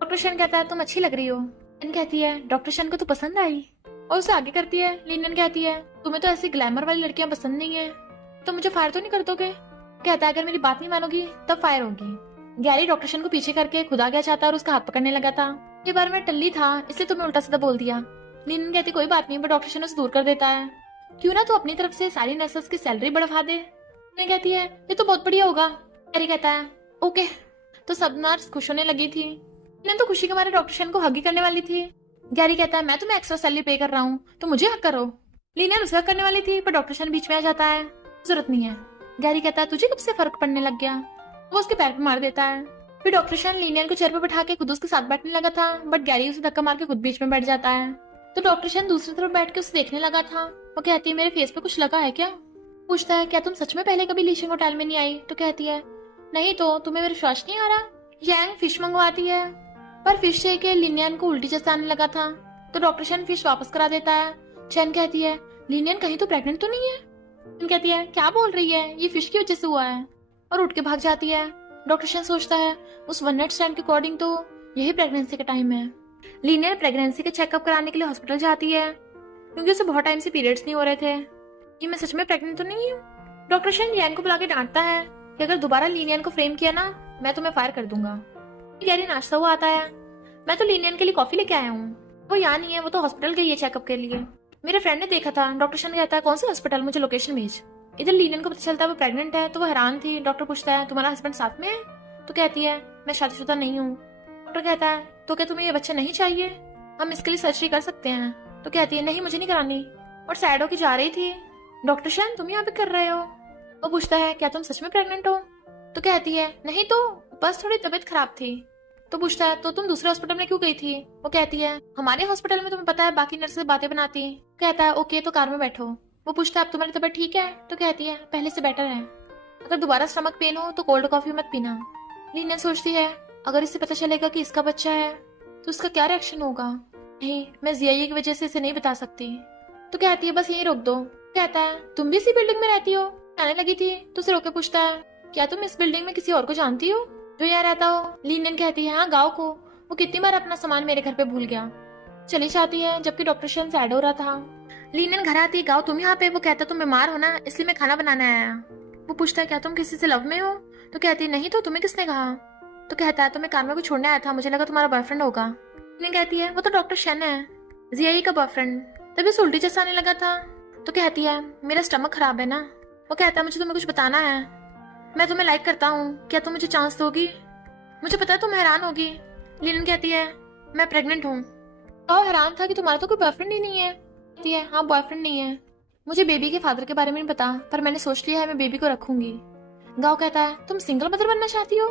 डॉक्टर शेन कहता है तुम अच्छी लग रही हो। लिनियन कहती है डॉक्टर शेन को तो पसंद आई और उसे आगे करती है। लिनियन कहती है तुम्हें तो ऐसी ग्लैमर वाली लड़कियां पसंद नहीं है, तो मुझे फायर तो नहीं कर दोगे। कहता है अगर मेरी बात नहीं मानोगी तब फायर होगी। गैरी डॉक्टर शेन को पीछे करके खुद आ गया चाहता और उसका हाथ पकड़ने लगा था। ये बार मैं टल्ली था इसलिए तुम्हें उल्टा सीधा बोल दिया। लिनियन कहती कोई बात नहीं, पर डॉक्टर शेन उसे दूर कर देता है। क्यों ना तू अपनी तरफ से सारी नर्सेस की सैलरी बढ़वा दे। लिनियन कहती है ये तो बहुत बढ़िया होगा। गैरी कहता है ओके। तो सब नर्स खुश होने लगी थी। लिनियन तो खुशी के मारे डॉक्टर शेन को हग करने वाली थी। गैरी कहता है मैं तुम्हें एक्स्ट्रा सैलरी पे कर रहा हूँ तो मुझे हक करो। लिनियन उसे हक करने वाली थी पर डॉक्टर शेन बीच में आ जाता है, जरूरत नहीं है। गैरी कहता है तुझे कब से फर्क पड़ने लग गया। वो उसके पैर पे मार देता है। फिर डॉक्टर शेन लिनियन को चेयर पे बैठा के खुद उसके साथ बैठने लगा था, बट गैरी उसे धक्का मार के खुद बीच में बैठ जाता है। तो डॉक्टर शेन दूसरी तरफ बैठ के उसे देखने लगा था। वो कहती है मेरे फेस पे कुछ लगा है क्या। पूछता है क्या तुम सच में पहले कभी लीशिंग होटल में नहीं आई। तो कहती है नहीं, तो तुम्हें मेरा विश्वास नहीं आ रहा। यांग फिश मंगवाती है पर फिश से के लिनियन को उल्टी जैसा आने लगा था। तो डॉक्टर शेन फिश वापस करा देता है। चैन कहती है लिनियन कहीं तो प्रेग्नेंट तो नहीं है। कहती है क्या बोल रही है, ये फिश की वजह से हुआ है, और उठ के भाग जाती है। डॉक्टर शेन सोचता है उस वन नाइट स्टैंड के अकॉर्डिंग तो यही प्रेगनेंसी का टाइम है। लिनियन प्रेगनेंसी के चेकअप कराने के लिए हॉस्पिटल जाती है क्योंकि उसे बहुत टाइम से पीरियड्स नहीं हो रहे थे। ये मैं सच में प्रेग्नेंट तो नहीं हूँ। डॉक्टर शेन लिनियन को बुला के डांटता है कि अगर दोबारा लिनियन को फ्रेम किया ना मैं तुम्हें फायर कर दूंगा। गैरी नाश्ता हुआ आता है। मैं तो लिनियन के लिए कॉफी लेके आया हूँ। वो यहाँ नहीं है, वो तो हॉस्पिटल गई है चेकअप के लिए। मेरे फ्रेंड ने देखा था। डॉक्टर शेन कहता है कौन सा हॉस्पिटल, मुझे लोकेशन भेज। इधर लिनियन को पता चलता है वो प्रेग्नेंट है तो वो हैरान थी। डॉक्टर पूछता है तुम्हारा हस्बैंड साथ में है। तो कहती है मैं शादीशुदा नहीं हूँ। डॉक्टर कहता है तो क्या तुम्हें ये बच्चा नहीं चाहिए, हम इसके लिए सर्जरी कर सकते हैं। तो कहती है नहीं मुझे नहीं करानी, और सैड होकर जा रही थी। डॉक्टर शेन तुम यहाँ पे कर रहे हो। वो पूछता है क्या तुम सच में प्रेग्नेंट हो। तो कहती है नहीं, तो बस थोड़ी तबीयत खराब थी। तो पूछता है तो तुम दूसरे हॉस्पिटल में क्यों गई थी। वो कहती है हमारे हॉस्पिटल में तुम्हें पता है बाकी नर्सें बातें बनाती। कहता है ओके तो कार में बैठो। वो पूछता है अब तुम्हारी तबीयत ठीक है। तो कहती है पहले से बेटर है, अगर दोबारा स्टमक पेन हो तो कोल्ड कॉफी मत पीना। लिनियन सोचती है अगर इसे पता चलेगा कि इसका बच्चा है तो उसका क्या रिएक्शन होगा। नहीं, मैं जीआईए की वजह से इसे नहीं बता सकती। तो कहती है बस यही रोक दो। कहता है तुम भी इसी बिल्डिंग में रहती हो। आने लगी थी तो उसे रोके पूछता है क्या तुम इस बिल्डिंग में किसी और को जानती हो जो यहाँ रहता हो। लिनियन कहती है हाँ, गाँव को। वो कितनी बार अपना सामान मेरे घर पे भूल गया। चली जाती है जबकि डॉक्टर शेन सैड हो रहा था। लिनियन घर आती है, गाँव तुम यहाँ पे। वो कहता तुम बीमार हो ना इसलिए मैं खाना बनाने आया। वो पूछता है क्या तुम किसी से लव में हो। तो कहती है नहीं, तो तुम्हें किसने कहा। तो कहता है तुम्हें कार में को छोड़ने आया था, मुझे लगा तुम्हारा बॉयफ्रेंड होगा। लिनियन कहती है वो तो डॉक्टर शेन है, जीआई का बॉयफ्रेंड। तभी उसे उल्टी जैसा आने लगा था। तो कहती है मेरा स्टमक खराब है ना। वो कहता है मुझे तुम्हें कुछ बताना है, मैं तुम्हें लाइक करता हूँ, क्या तुम मुझे चांस दोगी। मुझे पता है तुम हैरान होगी। लिनियन कहती है मैं प्रेग्नेंट हूँ। तो हैरान था कि तुम्हारा तो कोई बॉयफ्रेंड ही नहीं है। कहती है हाँ, बॉयफ्रेंड नहीं है। मुझे बेबी के फादर के बारे में नहीं पता, पर मैंने सोच लिया है मैं बेबी को रखूंगी। गाँव कहता है तुम सिंगल मदर बनना चाहती हो।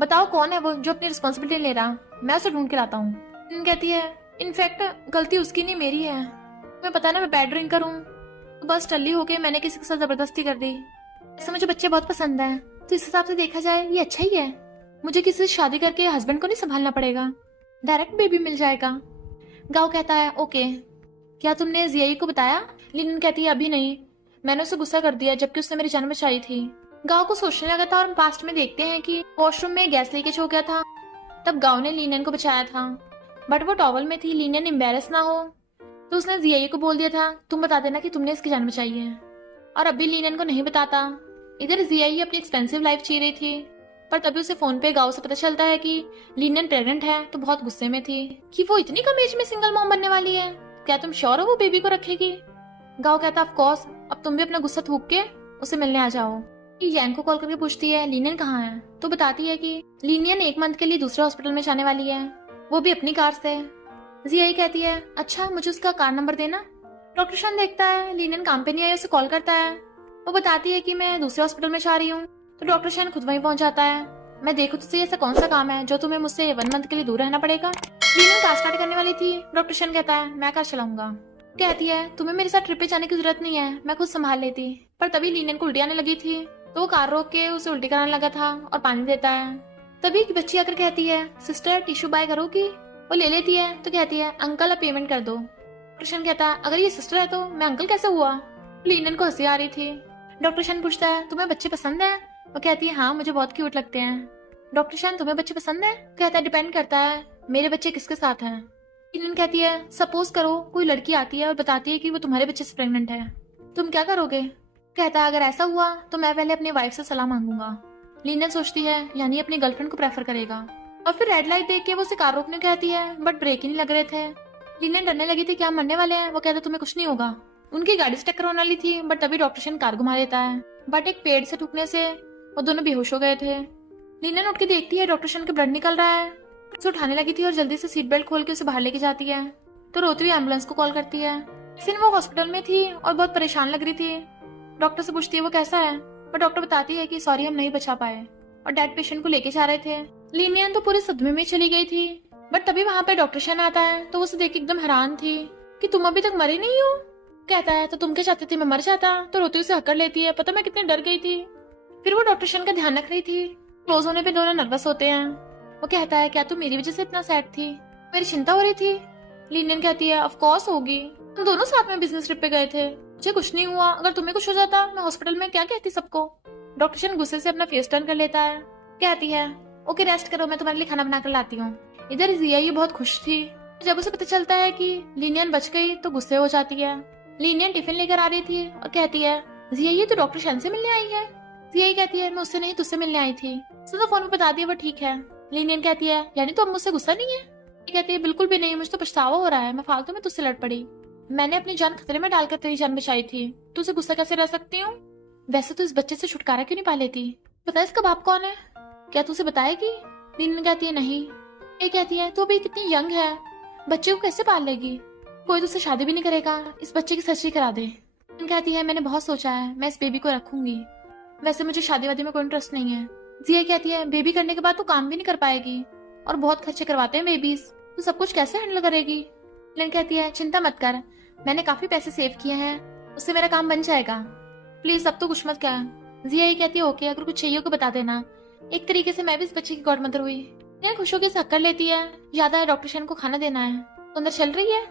बताओ कौन है वो जो अपनी रिस्पॉन्सिबिलिटी ले रहा, मैं उसे ढूंढ के लाता हूँ। लिनियन कहती है इनफैक्ट गलती उसकी नहीं मेरी है। तुम्हें पता है ना मैं बैड ड्रिंक करूँ, तो बस टल्ली होके मैंने किसी के साथ जबरदस्ती कर दी। ऐसे मुझे बच्चे बहुत पसंद है तो इस हिसाब से देखा जाए ये अच्छा ही है। मुझे किसी से शादी करके हस्बैंड को नहीं संभालना पड़ेगा, डायरेक्ट बेबी मिल जाएगा। गाँव कहता है ओके, क्या तुमने जीआई को बताया। लिनियन कहती है अभी नहीं, मैंने उसे गुस्सा कर दिया जबकि उसने मेरी जान बचाई थी। गाँव को सोचने लगा था और पास्ट में देखते हैं कि वॉशरूम में गैस लीकेज हो गया था, तब गाँव ने लिनियन को बचाया था, बट वो टॉवल में थी। लिनियन एम्बेरस ना हो तो उसने जीआई को बोल दिया था तुम बता देना कि तुमने इसकी जान बचाई है, और अभी लिनियन को नहीं बताता। इधर जीआई अपनी एक्सपेंसिव लाइफ जी रही थी, पर तभी उसे फोन पे गाँव से पता चलता है कि लिनियन प्रेग्नेंट है, तो बहुत गुस्से में थी कि वो इतनी कम एज में सिंगल मॉम बनने वाली है। क्या तुम श्योर हो वो बेबी को रखेगी। गाँव कहता ऑफ कोर्स, अब तुम भी अपना गुस्सा थूक के उसे मिलने आ जाओ। यांग को कॉल करके पूछती है लिनियन कहाँ है। तो बताती है कि लिनियन 1 मंथ के लिए दूसरे हॉस्पिटल में जाने वाली है। वो भी अपनी कार से। जिया ही कहती है अच्छा मुझे उसका कार नंबर देना। डॉक्टर शन देखता है लिनियन काम पे नहीं आई, उसे कॉल करता है। वो बताती है कि मैं दूसरे हॉस्पिटल में जा रही हूँ। तो डॉक्टर शन खुद वहीं पहुंच जाता है। मैं देखूं तुझसे ऐसा कौन सा काम है जो तुम्हें मुझसे 1 मंथ के लिए दूर रहना पड़ेगा। लिनियन कार स्टार्ट करने वाली थी। डॉक्टर शन कहता है मैं कार चलाऊंगा। कहती है तुम्हें मेरे साथ ट्रिप पे जाने की जरूरत नहीं है, मैं खुद संभाल लेती। पर तभी लिनियन को उल्टी आने लगी थी तो वो कार रोक के उसे उल्टी कराने लगा था और पानी देता है। तभी एक बच्ची आकर कहती है सिस्टर टिश्यू बाय करोगी। वो ले लेती है तो कहती है अंकल अब पेमेंट कर दो। डॉक्टर शन कहता है अगर ये सिस्टर है तो मैं अंकल कैसे हुआ। लिनियन को हंसी आ रही थी। डॉक्टर शन पूछता है तुम्हें बच्चे पसंद है। वो कहती है हाँ मुझे बहुत क्यूट लगते हैं। डॉक्टर शन तुम्हें बच्चे पसंद है। कहता है डिपेंड करता है मेरे बच्चे किसके साथ हैं। लिनियन कहती है सपोज करो कोई लड़की आती है और बताती है कि वो तुम्हारे बच्चे से प्रेग्नेंट है, तुम क्या करोगे। कहता है अगर ऐसा हुआ तो मैं पहले अपनी वाइफ से सलाह मांगूंगा। लिनियन सोचती है यानी अपनी गर्लफ्रेंड को प्रेफर करेगा। और फिर रेड लाइट देख के वो उसे कार रोकने कहती है बट ब्रेक ही नहीं लग रहे थे। लिनियन डरने लगी थी क्या मरने वाले हैं। वो कहता तुम्हें कुछ नहीं होगा। उनकी गाड़ी से टक्कर होने वाली थी बट तभी डॉक्टर शन कार घुमा देता है। बट एक पेड़ से ठुकने से वो दोनों बेहोश हो गए थे। लिनियन उठ के देखती है डॉक्टर शन के ब्लड निकल रहा है। उसे उठाने लगी थी और जल्दी से सीट बेल्ट खोल के उसे बाहर लेके जाती है तो रोती हुई एम्बुलेंस को कॉल करती है। इस दिन वो हॉस्पिटल में थी और बहुत परेशान लग रही थी। डॉक्टर से पूछती है वो कैसा है, पर डॉक्टर बताती है कि सॉरी हम नहीं बचा पाए और डेड पेशेंट को लेके जा रहे थे। लिनियन तो पूरे सदमे में चली गई थी बट तभी वहां पे डॉक्टर शन आता है तो उसे देख के एकदम हैरान थी कि तुम अभी तक मरे नहीं हो। कहता है तो तुम क्या चाहती थी मैं मर जाता। तो रोती उसे हक्कर लेती है पता मैं कितने डर गई थी। फिर वो डॉक्टर शन का ध्यान रख रही थी। क्लोज होने पे दोनों नर्वस होते हैं। वो कहता है क्या तुम मेरी वजह से इतना सैड थी, मेरी चिंता हो रही थी। लिनियन कहती है ऑफ कोर्स होगी, हम दोनों साथ में बिजनेस ट्रिप पे गए थे, मुझे कुछ नहीं हुआ, अगर तुम्हें कुछ हो जाता मैं हॉस्पिटल में क्या कहती सबको। डॉक्टर शन गुस्से से अपना फेस टर्न कर लेता है। कहती है ओके रेस्ट करो मैं तुम्हारे लिए खाना बना कर लाती हूँ। इधर जिया ये बहुत खुश थी। जब उसे पता चलता है कि लिनियन बच गई तो गुस्से हो जाती है। लिनियन टिफिन लेकर आ रही थी और कहती है जिया ये तो डॉक्टर शन से मिलने आई है। जिया ही कहती है मैं उससे नहीं तुझसे मिलने आई थी। तो फोन में बता दिया वो ठीक है। लिनियन कहती है यानी तो अब मुझसे गुस्सा नहीं है। ये कहती है बिल्कुल भी नहीं, मुझे तो पछतावा हो रहा है, मैं फालतू में तुझसे लड़ पड़ी, मैंने अपनी जान खतरे में डालकर तेरी जान बचाई थी, तुझसे गुस्सा कैसे रह सकती हूँ। वैसे तो इस बच्चे से छुटकारा क्यों नहीं पा लेती। पता है इसका बाप कौन है, क्या तू उसे बताएगी। लिनियन कहती है नहीं। ये कहती है तू अभी कितनी यंग है, बच्चे को कैसे पाल लेगी, कोई तुझसे शादी भी नहीं करेगा, इस बच्चे की सर्जरी करा दे। कहती है मैंने बहुत सोचा है, मैं इस बेबी को रखूंगी, वैसे मुझे शादी वादी में कोई इंटरेस्ट नहीं है। जिया कहती है बेबी करने के बाद तू काम भी नहीं कर पाएगी और बहुत खर्चे करवाते हैं बेबीज, तू सब कुछ कैसे हैंडल करेगी। लिन कहती है चिंता मत कर, मैंने काफी पैसे सेव किए हैं, उससे मेरा काम बन जाएगा, प्लीज अब तो कुछ मत कर। जिया ये कहती है ओके अगर कुछ चाहिए को बता देना। एक तरीके से मैं भी इस बच्चे की गॉड मदर हुई। लिन खुश होकर हक कर लेती है। याद आया डॉक्टर शन को खाना देना है, तो अंदर चल रही है।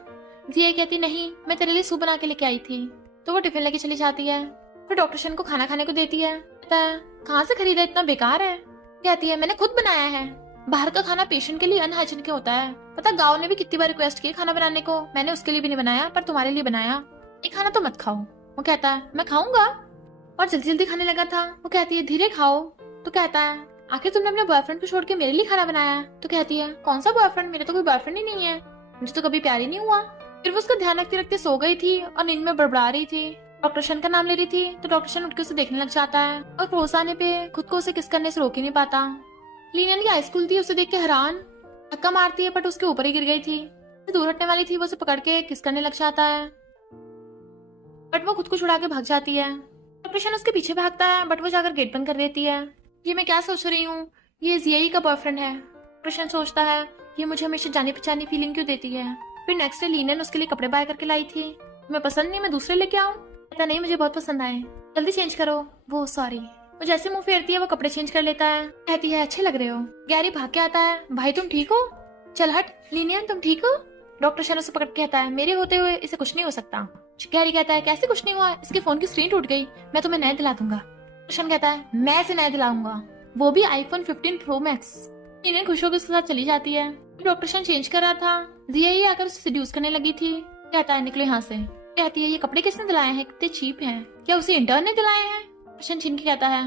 जिया कहती नहीं मैं तेरे लिए सूप बना के लेके आई थी। तो वो टिफिन लेके चली जाती है। फिर डॉक्टर शन को खाना खाने को देती है। कहाँ से खरीदा, इतना बेकार है। कहती है मैंने खुद बनाया है, बाहर का खाना पेशेंट के लिए अनहाइजीनिक होता है। पता गाँव ने भी कितनी बार रिक्वेस्ट की खाना बनाने को, मैंने उसके लिए भी नहीं बनाया पर तुम्हारे लिए बनाया, ये खाना तो मत खाओ। वो कहता है मैं खाऊंगा और जल्दी जल्दी खाने लगा था। वो कहती है धीरे खाओ। तो कहता है आखिर तुमने अपने बॉयफ्रेंड को छोड़ के मेरे लिए खाना बनाया। तो कहती है कौन सा बॉयफ्रेंड, मेरा तो कोई बॉयफ्रेंड ही नहीं है, मुझे तो कभी प्यार ही नहीं हुआ। फिर वो उसका ध्यान रखते रखते सो गई थी और नींद में बड़बड़ा रही थी। डॉक्टर शन का नाम ले रही थी तो डॉक्टर शन उठ के उसे देखने लग जाता है और क्लोज आने पे खुद को उसे किस करने से रोक ही नहीं पाता। लिनियन की हाई स्कूल थी, उसे देख के हैरान, धक्का मारती है बट उसके ऊपर ही गिर गई थी। दूर हटने वाली थी वो उसे पकड़ के किस करने लग जाता है बट वो खुद को छुड़ा के भाग जाती है। डॉक्टर शन उसके पीछे भागता है बट वो जाकर गेट बंद कर देती है। ये मैं क्या सोच रही हूँ, ये जिया का बॉयफ्रेंड है। डॉक्टर शन सोचता है ये मुझे हमेशा जानी पहचानी फीलिंग क्यों देती है। फिर नेक्स्ट डे लिनियन उसके लिए कपड़े बाय करके लाई थी। तुम्हें पसंद नहीं, मैं दूसरे लेके आऊँ। कहता नहीं मुझे बहुत पसंद आए, जल्दी चेंज करो। वो सॉरी। वो जैसे मुंह फेरती है वो कपड़े चेंज कर लेता है। कहती है अच्छे लग रहे हो। गैरी भाग के आता है भाई तुम ठीक हो, चल हट। लिनियन तुम ठीक हो। डॉक्टर शन उसे पकड़ के कहता है मेरे होते हुए इसे कुछ नहीं हो सकता। गैरी कहता है कैसे कुछ नहीं हुआ, इसके फोन की स्क्रीन टूट गई, मैं तुम्हें नया दिला दूंगा। शन कहता है मैं इसे नया दिलाऊंगा, वो भी आईफोन 15 प्रो मैक्स। लिनियन खुश होकर उसके साथ चली जाती है। डॉक्टर शन चेंज कर रहा था, जिया ही आकर उसे सेड्यूस करने लगी थी। कहता है निकलो यहाँ से। कहती है ये कपड़े किसने दिलाए हैं, कितने चीप हैं, क्या उसे इंटर्न ने दिलाए हैं। शन छीन के कहता है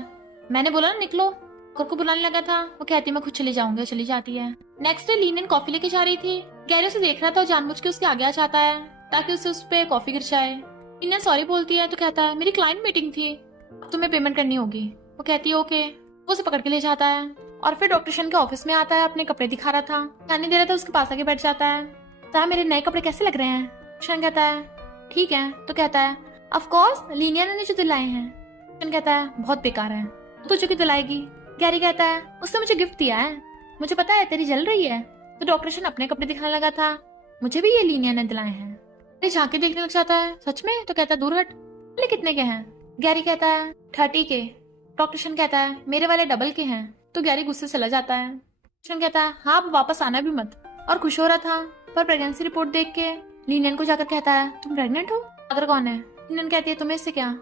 मैंने बोला ना निकलो, को बुलाने लगा था। वो कहती है मैं खुद चली जाऊंगी, चली जाती है। नेक्स्ट डे लिनियन कॉफी लेके जा रही थी। गैरी उसे देख रहा था और जानबूझ के उसके आगे आ जाता है ताकि उसे उस पे कॉफी गिर जाए। लिनियन सॉरी बोलती है तो कहता है मेरी क्लाइंट मीटिंग थी, अब तुम्हें पेमेंट करनी होगी। वो कहती है ओके। वो उसे पकड़ के ले जाता है और फिर डॉक्टर शन के ऑफिस में आता है। अपने कपड़े दिखा रहा था, खाने दे रहा था, उसके पास आके बैठ जाता है। ता मेरे नए कपड़े कैसे लग रहे हैं? शन कहता है ठीक है। तो कहता है ऑफ कोर्स लिनियन ने जो दिलाए हैं। शन कहता है बहुत बेकार है, तुझे क्यों दिलाएगी? गैरी कहता है उसने मुझे गिफ्ट दिया है, मुझे पता है तेरी जल रही है। तो डॉक्टर शन अपने कपड़े दिखाने लगा था, मुझे भी ये लिनियन ने दिलाए हैं। गैरी झांके देखने लग जाता है, सच में? तो कहता है दूर हट, बोले कितने के हैं? गैरी कहता है 30 के। डॉक्टर शन कहता है मेरे वाले डबल के हैं। तो गैरी गुस्से से चला जाता है। शन कहता है हाँ अब वापस आना भी मत। और खुश हो रहा था, पर प्रेगनेंसी रिपोर्ट देख के लिनियन को जाकर कहता है तुम प्रेग्नेंट हो? फादर कौन है? लिनियन कहती है तुम्हें इससे क्या,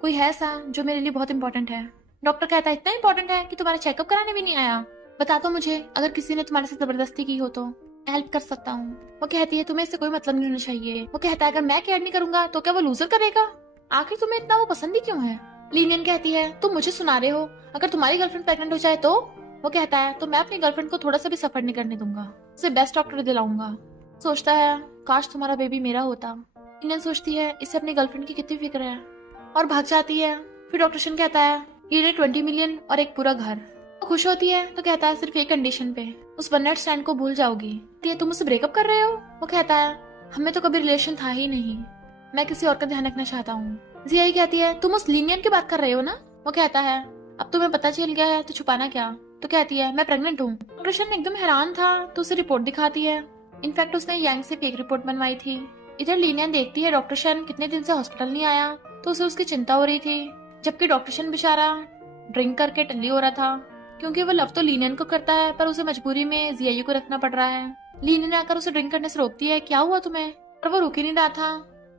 कोई है ऐसा जो मेरे लिए बहुत इंपॉर्टेंट है। डॉक्टर कहता है इतना इंपॉर्टेंट है कि तुम्हारा चेकअप कराने भी नहीं आया? बता दो मुझे, अगर किसी ने तुम्हारे साथ जबरदस्ती की हो तो हेल्प कर सकता हूँ। वो कहती है तुम्हें इससे कोई मतलब नहीं होना चाहिए। वो कहता है अगर मैं केयर नहीं करूंगा तो क्या वो लूजर करेगा? आखिर तुम्हें इतना वो पसंद ही क्यों है? लिनियन कहती है तुम मुझे सुना रहे हो, अगर तुम्हारी गर्लफ्रेंड प्रेग्नेंट हो जाए तो? वो कहता है तो मैं अपनी गर्लफ्रेंड को थोड़ा सा भी सफर नहीं करने दूंगा, उसे बेस्ट डॉक्टर दिलाऊंगा। सोचता है काश तुम्हारा बेबी मेरा होता। लिनियन सोचती है इसे अपनी गर्लफ्रेंड की कितनी फिक्र है और भाग जाती है। फिर डॉक्टर शन कहता है ये 20 मिलियन और एक पूरा घर। वो खुश होती है तो कहता है सिर्फ एक कंडीशन पे, उस वन नाइट स्टैंड को भूल जाओगी। ये तुम उससे ब्रेकअप कर रहे हो? वो कहता है हमें तो कभी रिलेशन था ही नहीं, मैं किसी और का ध्यान रखना चाहता हूँ। जिया कहती है तुम उस लिनियन की बात कर रहे हो ना? वो कहता है अब तुम्हें पता चल गया है तो छुपाना क्या? तो कहती है मैं प्रेग्नेंट हूँ। डॉक्टर शन एकदम हैरान था तो उसे रिपोर्ट दिखाती है। इनफैक्ट उसने यांग से फेक रिपोर्ट बनवाई थी। इधर लिनियन देखती है डॉक्टर शन कितने दिन से हॉस्पिटल नहीं आया, तो उसे उसकी चिंता हो रही थी। जबकि डॉक्टर शन बेचारा ड्रिंक करके टल्ली हो रहा था, क्योंकि वो लव तो लिनियन को करता है पर उसे मजबूरी में जियायू को रखना पड़ रहा है। लिनियन आकर उसे ड्रिंक करने से रोकती है, क्या हुआ तुम्हें? पर वो रुक ही नहीं रहा था।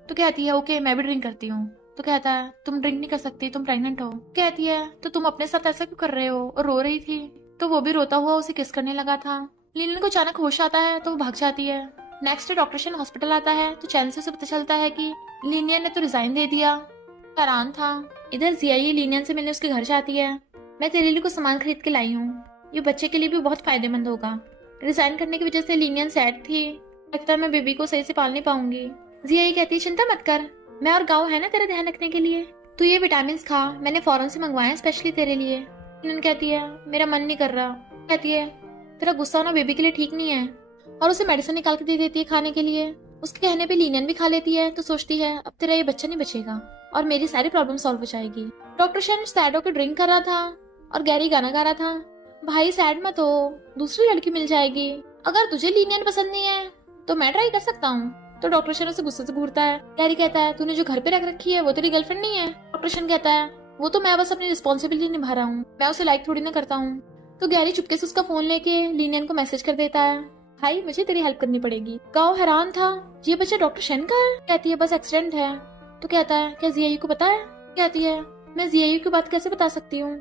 तो कहती है ओके मैं भी ड्रिंक करती हूँ। तो कहता है तुम ड्रिंक नहीं कर सकती, तुम प्रेग्नेंट हो। कहती है तो तुम अपने साथ ऐसा क्यों कर रहे हो? और रो रही थी तो वो भी रोता हुआ उसे किस करने लगा था। लिनियन को अचानक होश आता है तो वो भाग जाती है। नेक्स्ट डे डॉक्टर शन हॉस्पिटल आता है तो चैन से उसे पता चलता है कि लिनियन ने तो रिजाइन दे दिया। हैरान था। इधर जियाई लिनियन से मिलने उसके घर जाती है। मैं तेरे लिए कुछ सामान खरीद के लाई हूँ, ये बच्चे के लिए भी बहुत फायदेमंद होगा। रिजाइन करने की वजह से लिनियन सैड थी, लगता है मैं बेबी को सही से पाल नहीं पाऊंगी। जियाई कहती है चिंता मत कर, मैं और गाँव है ना तेरा ध्यान रखने के लिए। तू ये विटामिन खा, मैंने फॉरेन से मंगवाए हैं स्पेशली तेरे लिए। लिनियन कहती है मेरा मन नहीं कर रहा। कहती है तेरा गुस्सा होना बेबी के लिए ठीक नहीं है, और उसे मेडिसिन निकाल के दे देती है खाने के लिए। उसके कहने पे लिनियन भी खा लेती है तो सोचती है अब तेरा ये बच्चा नहीं बचेगा और मेरी सारी प्रॉब्लम सॉल्व हो जाएगी। डॉक्टर शन सैड होकर ड्रिंक कर रहा था और गैरी गाना गा रहा था, भाई सैड मत हो, दूसरी लड़की मिल जाएगी। अगर तुझे लिनियन पसंद नहीं है तो मैं ट्राई कर सकता हूँ। तो डॉक्टर शन उसे गुस्से से घूरता है। गैरी कहता है तूने जो घर पे रख रखी है वो तेरी गर्लफ्रेंड नहीं है। डॉक्टर शन कहता है वो तो मैं बस अपनी रिस्पॉन्सिबिलिटी निभा रहा हूँ, मैं उसे लाइक थोड़ी ना करता हूँ। तो गैरी चुपके से उसका फोन लेके लिनियन को मैसेज कर देता है, भाई मुझे तेरी हेल्प करनी पड़ेगी। गाओ हैरान था, ये बच्चा डॉक्टर शन का है? कहती है बस एक्सीडेंट है। तो कहता है क्या जियायू को पता है? कहती है मैं जियायू की बात कैसे बता सकती हूँ,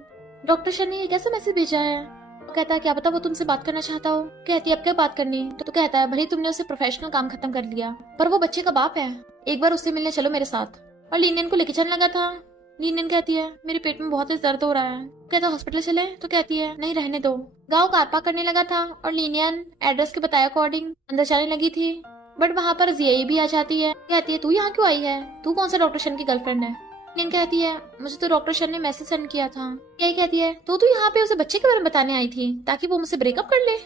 डॉक्टर शन ने ये कैसे मैसेज भेजा है? तो कहता है क्या पता वो तुमसे बात करना चाहता हो। कहती है अब क्या बात करनी? तो कहता है भले तुमने उससे प्रोफेशनल काम खत्म कर लिया पर वो बच्चे का बाप है, एक बार उससे मिलने चलो मेरे साथ। और लिनियन को लेके चलने लगा था। लिनियन कहती है मेरे पेट में बहुत दर्द हो रहा है। कहता है हॉस्पिटल चले? तो कहती है नहीं रहने दो। गाँव कार पार्क करने लगा था और लिनियन एड्रेस के बताए अकॉर्डिंग अंदर जाने लगी थी, बट वहाँ पर जियाई भी आ जाती है। कहती है तू यहाँ क्यों आई है, तू कौन सा डॉक्टर शन की गर्लफ्रेंड है? लिन कहती है मुझे तो डॉक्टर शन ने मैसेज सेंड किया था। यही कहती है तो तू यहाँ पे उसे बच्चे के बारे में बताने आई थी ताकि वो मुझसे ब्रेकअप कर ले।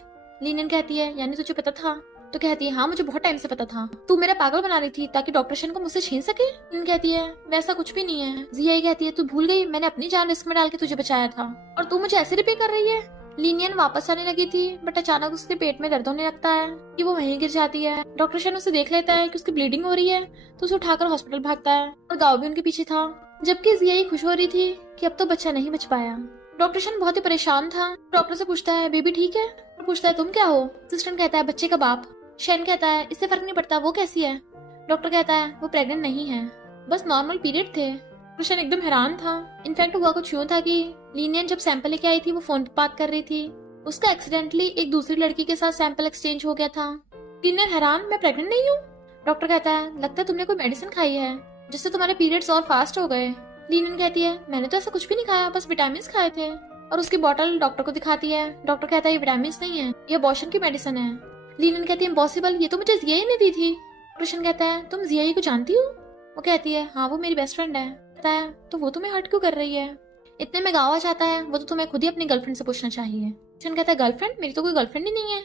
लिनियन कहती है यानी तुझे पता था? तो कहती है हाँ मुझे बहुत टाइम से पता था, तू मेरा पागल बना रही थी ताकि डॉक्टर शन को मुझसे छीन सके। लिन कहती है वैसा कुछ भी नहीं है। जियाई कहती है तू भूल गई मैंने अपनी जान रिस्क में डाल के तुझे बचाया था और तू मुझे ऐसे रिपे कर रही है। लिनियन वापस आने लगी थी बट अचानक उसके पेट में दर्द होने लगता है कि वो वहीं गिर जाती है। डॉक्टर शन उसे देख लेता है कि उसकी ब्लीडिंग हो रही है तो उसे उठाकर हॉस्पिटल भागता है और गाँव भी उनके पीछे था। जबकि जियाई खुश हो रही थी कि अब तो बच्चा नहीं बच पाया। डॉक्टर शन बहुत ही परेशान था। डॉक्टर से पूछता है बेबी ठीक है? पूछता है तुम क्या हो? असिस्टेंट कहता है बच्चे का बाप। शन कहता है इससे फर्क नहीं पड़ता वो कैसी है? डॉक्टर कहता है वो प्रेग्नेंट नहीं है, बस नॉर्मल पीरियड थे। शन एकदम हैरान था। इनफैक्ट हुआ कुछ यूं था कि लिनियन जब सैंपल लेके आई थी वो फोन पे बात कर रही थी, उसका एक्सीडेंटली एक दूसरी लड़की के साथ सैंपल एक्सचेंज हो गया था। लिनियन हैरान मैं प्रेग्नेंट नहीं हूँ। डॉक्टर कहता है लगता है तुमने कोई मेडिसिन खाई है जिससे तुम्हारे पीरियड्स और फास्ट हो गए। लिनियन कहती है मैंने तो ऐसा कुछ भी नहीं खाया, बस विटामिन खाए थे। और उसकी बोतल डॉक्टर को दिखाती है। डॉक्टर कहता है ये विटामिन नहीं है, ये अबॉर्शन की मेडिसिन है। लिनियन कहती है इम्पॉसिबल, ये तो मुझे जियाई ने दी थी। कृष्ण कहता है तुम जियाई को जानती हो? वो कहती है हाँ वो मेरी बेस्ट फ्रेंड है। कहता है तो वो तुम्हें हर्ट क्यों कर रही है? इतने में गाँव आ जाता है, वो तो तुम्हें खुद ही अपनी गर्लफ्रेंड से पूछना चाहिए। शन कहता है गर्लफ्रेंड? मेरी तो कोई गर्लफ्रेंड ही नहीं है।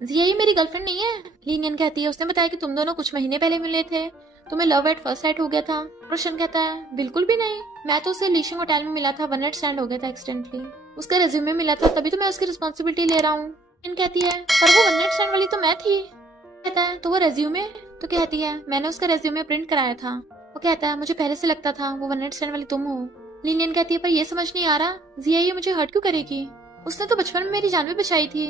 जिया ही मेरी गर्लफ्रेंड नहीं है। लिनियन कहती है उसने बताया कि तुम दोनों कुछ महीने पहले मिले थे, तुम्हें लव एट फर्स्ट साइट हो गया था। रोशन कहता है बिल्कुल भी नहीं, मैं तो उसे लीशिंग होटल में मिला था, वन नाइट स्टैंड हो गया था एक्सीडेंटली। उसका रेज्यूमे मिला था, तभी तो मैं उसकी रिस्पॉन्सिबिलिटी ले रहा हूँ। लिनियन कहती है पर वो वन नाइट स्टैंड वाली तो मैं थी। कहता है तो वो रेज्यूमे? तो कहती है मैंने उसका रेज्यूमे प्रिंट कराया था। वो कहता है मुझे पहले से लगता था वो वन नाइट स्टैंड वाली तुम हो। लिनियन कहती है पर ये समझ नहीं आ रहा जिया ये मुझे हर्ट क्यों करेगी, उसने तो बचपन में मेरी जान भी बचाई थी।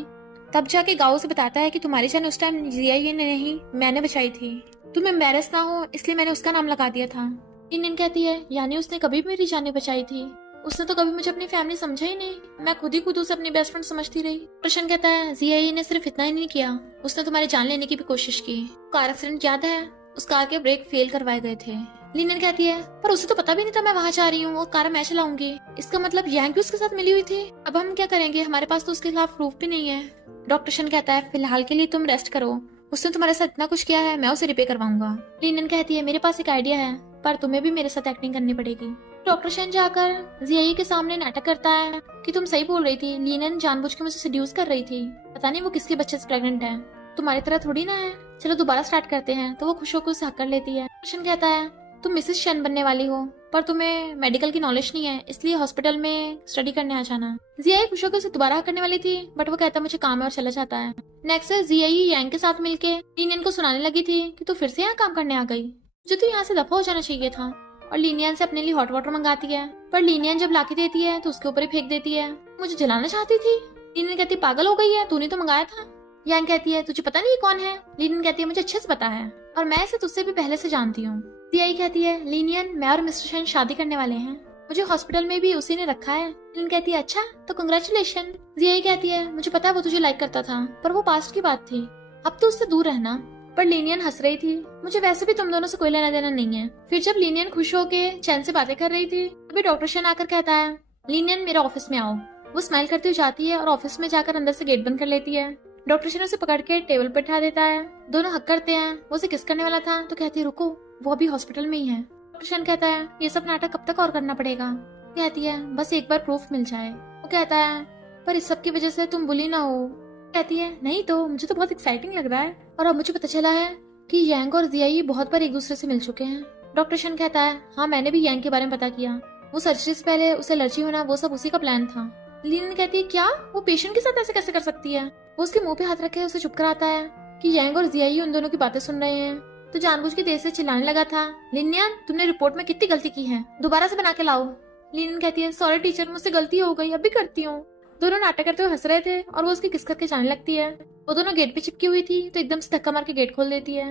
तब जाके गाँव से बताता है कि तुम्हारी जान उस टाइम जिया ये नहीं मैंने बचाई थी, तुम एम्बेरस ना हो इसलिए मैंने उसका नाम लगा दिया था। लिनियन कहती है यानी उसने कभी भी मेरी जान बचाई थी, उसने तो कभी मुझे अपनी फैमिली समझा ही नहीं, मैं खुद ही खुद उसे अपनी बेस्ट फ्रेंड समझती रही। रोशन कहता है जिया ने सिर्फ इतना ही नहीं किया, उसने तुम्हारी जान लेने की भी कोशिश की। कार एक्सीडेंट याद है, उस कार के ब्रेक फेल करवाए गए थे। लिनियन कहती है पर उसे तो पता भी नहीं था मैं वहाँ जा रही हूँ और कार मैं चलाऊंगी, इसका मतलब यांग भी उसके साथ मिली हुई थी। अब हम क्या करेंगे, हमारे पास तो उसके खिलाफ प्रूफ भी नहीं है। डॉक्टर शन कहता है फिलहाल के लिए तुम रेस्ट करो, उसने तुम्हारे साथ इतना कुछ किया है, मैं उसे रिपे करवाऊंगा। लिनियन कहती है मेरे पास एक आइडिया है, पर तुम्हें भी मेरे साथ एक्टिंग करनी पड़ेगी। डॉक्टर शन जाकर जिया के सामने नाटक करता है कि तुम सही बोल रही थी, लिनियन जानबूझ के मुझे सेड्यूस कर रही थी, पता नहीं वो किसके बच्चे से प्रेग्नेंट है, तुम्हारी तरह थोड़ी ना है, चलो दोबारा स्टार्ट करते हैं। तो वो खुश होकर उसे हक कर लेती है। शन कहता है तुम मिसेस शन बनने वाली हो, पर तुम्हें मेडिकल की नॉलेज नहीं है, इसलिए हॉस्पिटल में स्टडी करने आ जाना। जिया खुश होकर उसे दोबारा हक करने वाली थी, बट वो कहता मुझे काम है और चला जाता है। नेक्स्ट जिया यांग के साथ मिलके लिनियन को सुनाने लगी थी कि तू फिर से यहाँ काम करने आ गई, मुझे तो यहाँ से दफा हो जाना चाहिए था। और लिनियन से अपने लिए हॉट वाटर मंगाती है, पर लिनियन जब लाके देती है तो उसके ऊपर ही फेंक देती है, मुझे जलाना चाहती थी। लिनियन कहती पागल हो गई है, तूने तो मंगाया था। यांग कहती है तुझे पता नहीं कौन है। लिनियन कहती है मुझे अच्छे से पता है और मैं इसे तुझसे भी पहले से जानती हूँ। जिया कहती है लिनियन मैं और मिस्टर शन शादी करने वाले हैं, मुझे हॉस्पिटल में भी उसी ने रखा है। लिनियन कहती है अच्छा तो कंग्रेचुलेशन। जिया कहती है मुझे पता है वो तुझे लाइक करता था, पर वो पास्ट की बात थी, अब तो उससे दूर रहना। पर लिनियन हंस रही थी, मुझे वैसे भी तुम दोनों से कोई लेना देना नहीं है। फिर जब लिनियन खुश होके चैन से बातें कर रही थी, तभी डॉक्टर शन आकर कहता है लिनियन मेरे ऑफिस में आओ। वो स्माइल करती हुई जाती है और ऑफिस में जाकर अंदर से गेट बंद कर लेती है। डॉक्टर शन उसे पकड़ के टेबल पर बैठा देता है, दोनों हक करते हैं। वो उसे किस करने वाला था तो कहती है रुको वो अभी हॉस्पिटल में ही है। डॉक्टर शन कहता है ये सब नाटक कब तक और करना पड़ेगा। कहती है बस एक बार प्रूफ मिल जाए। वो कहता है पर इस सब की वजह से तुम बुली ना हो। कहती है नहीं तो मुझे तो बहुत एक्साइटिंग लग रहा है, और अब मुझे पता चला है कि यांग और जिया बहुत बार एक दूसरे से मिल चुके हैं। डॉक्टर शन कहता है हाँ मैंने भी यांग के बारे में पता किया, वो सर्जरी से पहले उसे एलर्जी होना वो सब उसी का प्लान था। लिनियन कहती है क्या, वो पेशेंट के साथ ऐसे कैसे कर सकती है। वो उसके मुंह पे हाथ रखे उसे चुप कराता है कि यांग और जिया उन दोनों की बातें सुन रहे हैं। तो जानबूझ के देर से चिल्लाने लगा था लिनियन तुमने रिपोर्ट में कितनी गलती की है, दोबारा से बना के लाओ। लिनियन कहती है सॉरी टीचर मुझसे गलती हो गई, अभी करती हूँ। दोनों नाटक करते हुए हंस रहे थे और वो उसकी किस करके जाने लगती है। वो दोनों गेट पे चिपकी हुई थी तो एकदम से धक्का मार के गेट खोल देती है।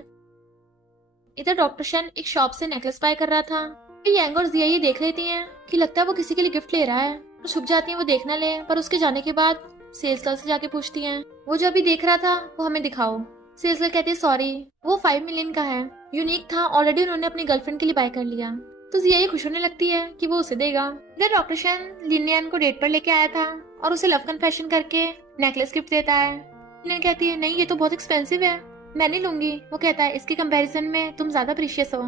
इधर डॉक्टर शन एक शॉप से नेकलेस बाय कर रहा था, फिर यांग और जिया देख लेती हैं कि लगता है वो किसी के लिए गिफ्ट ले रहा है, तो छुप जाती हैं वो देखना ले। पर उसके जाने के बाद सेल्स गर्ल से जाके पूछती हैं वो जो अभी देख रहा था वो हमें दिखाओ। सेल्स गर्ल कहती है सॉरी वो 5 मिलियन का है, यूनिक था, ऑलरेडी उन्होंने अपनी गर्लफ्रेंड के लिए बाय कर लिया। तो जिया खुश होने लगती है कि वो उसे देगा। इधर डॉक्टर शन लिनियन को डेट पर लेके आया था और उसे लव कन्फेशन करके नेकलेस गिफ्ट देता है। लिनियन कहती है नहीं ये तो बहुत एक्सपेंसिव है, मैं नहीं लूंगी। वो कहता है इसके कंपैरिजन में तुम ज्यादा प्रीशियस हो,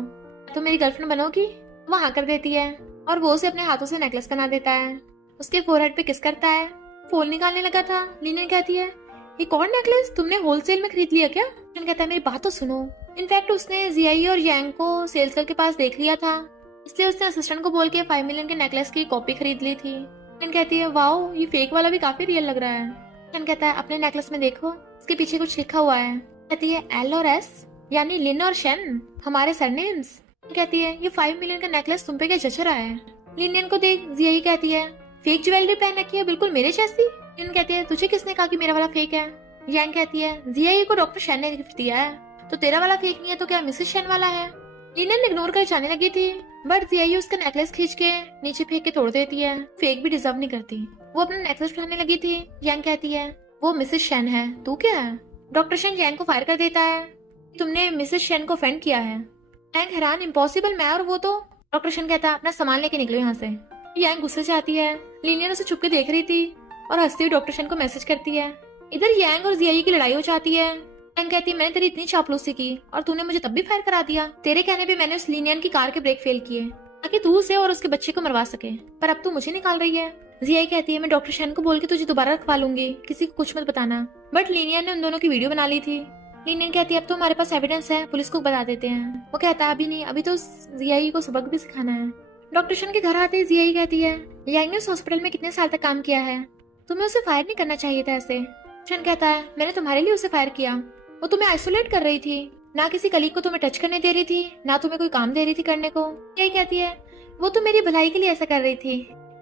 तो मेरी गर्लफ्रेंड बनोगी। वो हाँ कर देती है और वो उसे अपने हाथों से नेकलेस बना देता है, उसके फोरहेड पे किस करता है। फोन निकालने लगा था। लिनियन कहती है ये कौन नेकलेस तुमने होलसेल में खरीद लिया क्या। लिनियन कहता है मेरी बात तो सुनो। इनफैक्ट उसने जिया और यांग को सेल्स गर्ल के पास देख लिया था, इसलिए उसने असिस्टेंट को बोल के 5 मिलियन के नेकलेस की कॉपी खरीद ली थी। लिनियन कहती है वाओ ये फेक वाला भी काफी रियल लग रहा है। लिनियन कहता है अपने नेकलेस में देखो इसके पीछे कुछ लिखा हुआ है। कहती है एल और एस यानी लिन और शन हमारे सरनेम्स। कहती है ये 5 मिलियन का नेकलेस तुम पे क्या जच रहा है। लिनियन को देख जिया कहती है फेक ज्वेलरी पहन रखी है बिल्कुल मेरे जैसी। लिनियन कहती है तुझे किसने कहा कि मेरा वाला फेक है। यांग कहती है जिया को डॉक्टर शन ने गिफ्ट दिया है, तो तेरा वाला फेक नहीं है तो क्या मिसेस शन वाला है। लिनियन इग्नोर कर जाने लगी थी, बट जिया उसका नेकलेस खींच के नीचे फेंक के तोड़ देती है, फेक भी डिजर्व नहीं करती। वो अपना नेकलेस उठाने लगी थी। यांग कहती है वो मिसेस शन है, तू क्या है। डॉक्टर शन यांग को फायर कर देता है, तुमने मिसेस शन को ऑफेंड किया है। यांग हैरान, इम्पॉसिबल, मैं और वो तो। डॉक्टर शन कहता है अपना सामान लेके निकलो यहाँ से। यांग गुस्से से आती है। लिनियन उसे छुप के देख रही थी और हंसती हुई डॉक्टर शन को मैसेज करती है। इधर यांग और जिया की लड़ाई हो जाती है। यांग कहती है मैंने तेरी इतनी चापलूसी की और तूने मुझे तब भी फायर करा दिया, तेरे कहने पे मैंने उस लिनियन की कार के ब्रेक फेल किए। ताकि तू उसे और उसके बच्चे को मरवा सके, पर अब तू मुझे निकाल रही है। जिया कहती है मैं डॉक्टर शन को बोल के तुझे दोबारा रखवा लूंगी, किसी को कुछ मत बताना। बट लिनियन ने उन दोनों की वीडियो बना ली थी। लिनियन कहती है अब तो हमारे पास एविडेंस है, पुलिस को बता देते हैं। वो कहता है अभी नहीं, अभी तो जिया को सबक भी सिखाना है। डॉक्टर शन के घर आते ही जिया कहती है यांग ने उस हॉस्पिटल में कितने साल तक काम किया है, तुम्हें उसे फायर नहीं करना चाहिए था ऐसे। शन कहता है मैंने तुम्हारे लिए उसे फायर किया, वो तुम्हें आइसोलेट कर रही थी, ना किसी कलीग को तुम्हें टच करने दे रही थी, ना तुम्हें कोई काम दे रही थी करने को। यही कहती है वो तो मेरी भलाई के लिए ऐसा कर रही थी,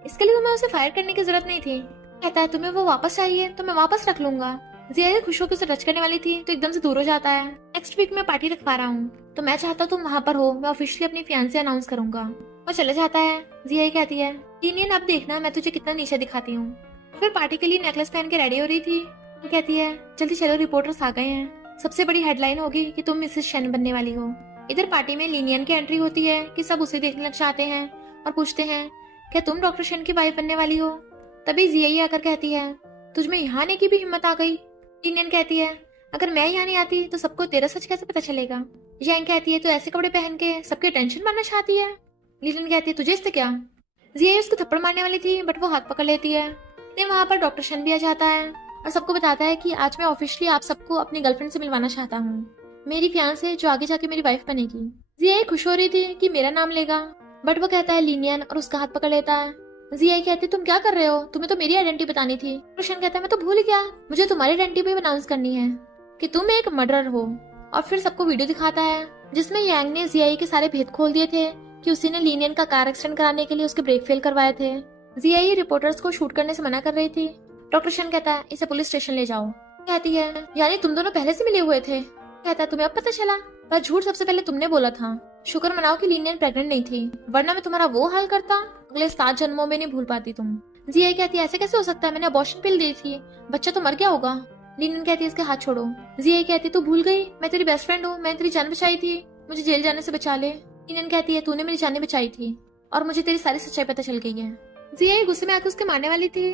इसके लिए तुम्हें उसे फायर करने की जरूरत नहीं थी। कहता है तुम्हें वो वापस चाहिए तो मैं वापस रख लूंगा। जिया खुश होकर उसे टच करने वाली थी तो एकदम से दूर हो जाता है। नेक्स्ट वीक में पार्टी रखवा रहा हूँ तो मैं चाहता हूँ तुम वहाँ पर हो, मैं ऑफिशियली अपनी फियांसे अनाउंस करूंगा। वो चले जाता है। जिया कहती है लिनियन अब देखना मैं तुझे कितना नीचे दिखाती हूँ। फिर पार्टी के लिए नेकलेस पहन के रेडी हो रही थी। कहती है जल्दी चलो रिपोर्टर्स आ गए हैं, सबसे बड़ी हेडलाइन होगी कि तुम मिसेस शेन बनने वाली हो। इधर पार्टी में लिनियन की एंट्री होती है कि सब उसे देखने लग जाते हैं और पूछते हैं क्या तुम डॉक्टर शेन की वाइफ बनने वाली हो। तभी जिया आकर कहती है तुझमें यहाँ आने की भी हिम्मत आ गई। लिनियन कहती है अगर मैं यहाँ नहीं आती तो सबको तेरा सच कैसे पता चलेगा। यांग कहती है तो ऐसे कपड़े पहन के सबकी अटेंशन मारना चाहती है। लिनियन कहती है तुझे इससे क्या। जिया उसको थप्पड़ मारने वाली थी बट वो हाथ पकड़ लेती है। वहाँ पर डॉक्टर शेन भी आ जाता है और सबको बताता है कि आज मैं ऑफिशियली आप सबको अपनी गर्लफ्रेंड से मिलवाना चाहता हूँ, मेरी फियांसे जो आगे जाके मेरी वाइफ बनेगी। जिया खुश हो रही थी कि मेरा नाम लेगा, बट वो कहता है लिनियन और उसका हाथ पकड़ लेता है। जिया कहती है तुम क्या कर रहे हो, तुम्हें तो मेरी आइडेंटिटी बतानी थी। रोशन कहता है मैं तो भूल गया, मुझे तुम्हारी आइडेंटिटी भी अनाउंस करनी है कि तुम एक मर्डरर हो। और फिर सबको वीडियो दिखाता है जिसमें यांग ने जिया के सारे भेद खोल दिए थे कि उसी ने लिनियन का कार एक्सीडेंट कराने के लिए उसके ब्रेक फेल करवाए थे। जिया रिपोर्टर्स को शूट करने से मना कर रही थी। डॉक्टर शन कहता है इसे पुलिस स्टेशन ले जाओ। कहती है यानी तुम दोनों पहले से मिले हुए थे। कहता है तुम्हें अब पता चला, पर झूठ सबसे पहले तुमने बोला था। शुक्र मनाओ कि लिनियन प्रेग्नेंट नहीं थी, वरना मैं तुम्हारा वो हाल करता अगले 7 जन्मों में नहीं भूल पाती तुम। जिया कहती है ऐसे कैसे हो सकता है, मैंने अबॉर्शन पिल दी थी, बच्चा तो मर गया होगा। लिनियन कहती है इसके हाथ छोड़ो। जिया कहती है तू भूल गई, मैं तेरी बेस्ट फ्रेंड हूँ, मैंने तेरी जान बचाई थी, मुझे जेल जाने से बचा ले। लिनियन कहती है तूने मेरी जान बचाई थी और मुझे तेरी सारी सच्चाई पता चल गई है। जिया गुस्से में आकर उसके मारने वाली थी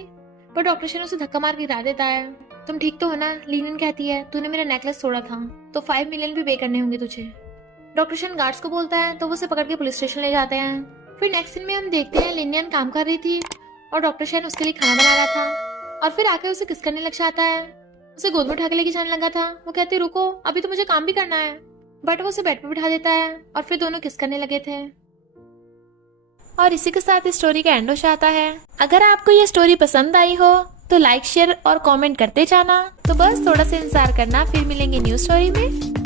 पर डॉक्टर शन उसे धक्का मार गिरा देता है। तुम ठीक तो हो ना। लिनियन कहती है तूने मेरा नेकलेस तोड़ा था तो 5 मिलियन भी पे करने होंगे तुझे। डॉक्टर शन गार्ड्स को बोलता है तो वो उसे पकड़ के पुलिस स्टेशन ले जाते हैं। फिर नेक्स्ट सीन में हम देखते हैं लिनियन काम कर रही थी और डॉक्टर शन उसके लिए खाना बना रहा था और फिर आकर उसे किस करने लग जाता है। उसे गोद में उठा के लेके जाने लगा था। वो कहती है रुको अभी तो मुझे काम भी करना है, बट वो उसे बेड पर बिठा देता है और फिर दोनों किस करने लगे थे। और इसी के साथ इस स्टोरी का एंड हो जाता है। अगर आपको ये स्टोरी पसंद आई हो तो लाइक शेयर और कमेंट करते जाना। तो बस थोड़ा सा इंतजार करना, फिर मिलेंगे न्यू स्टोरी में।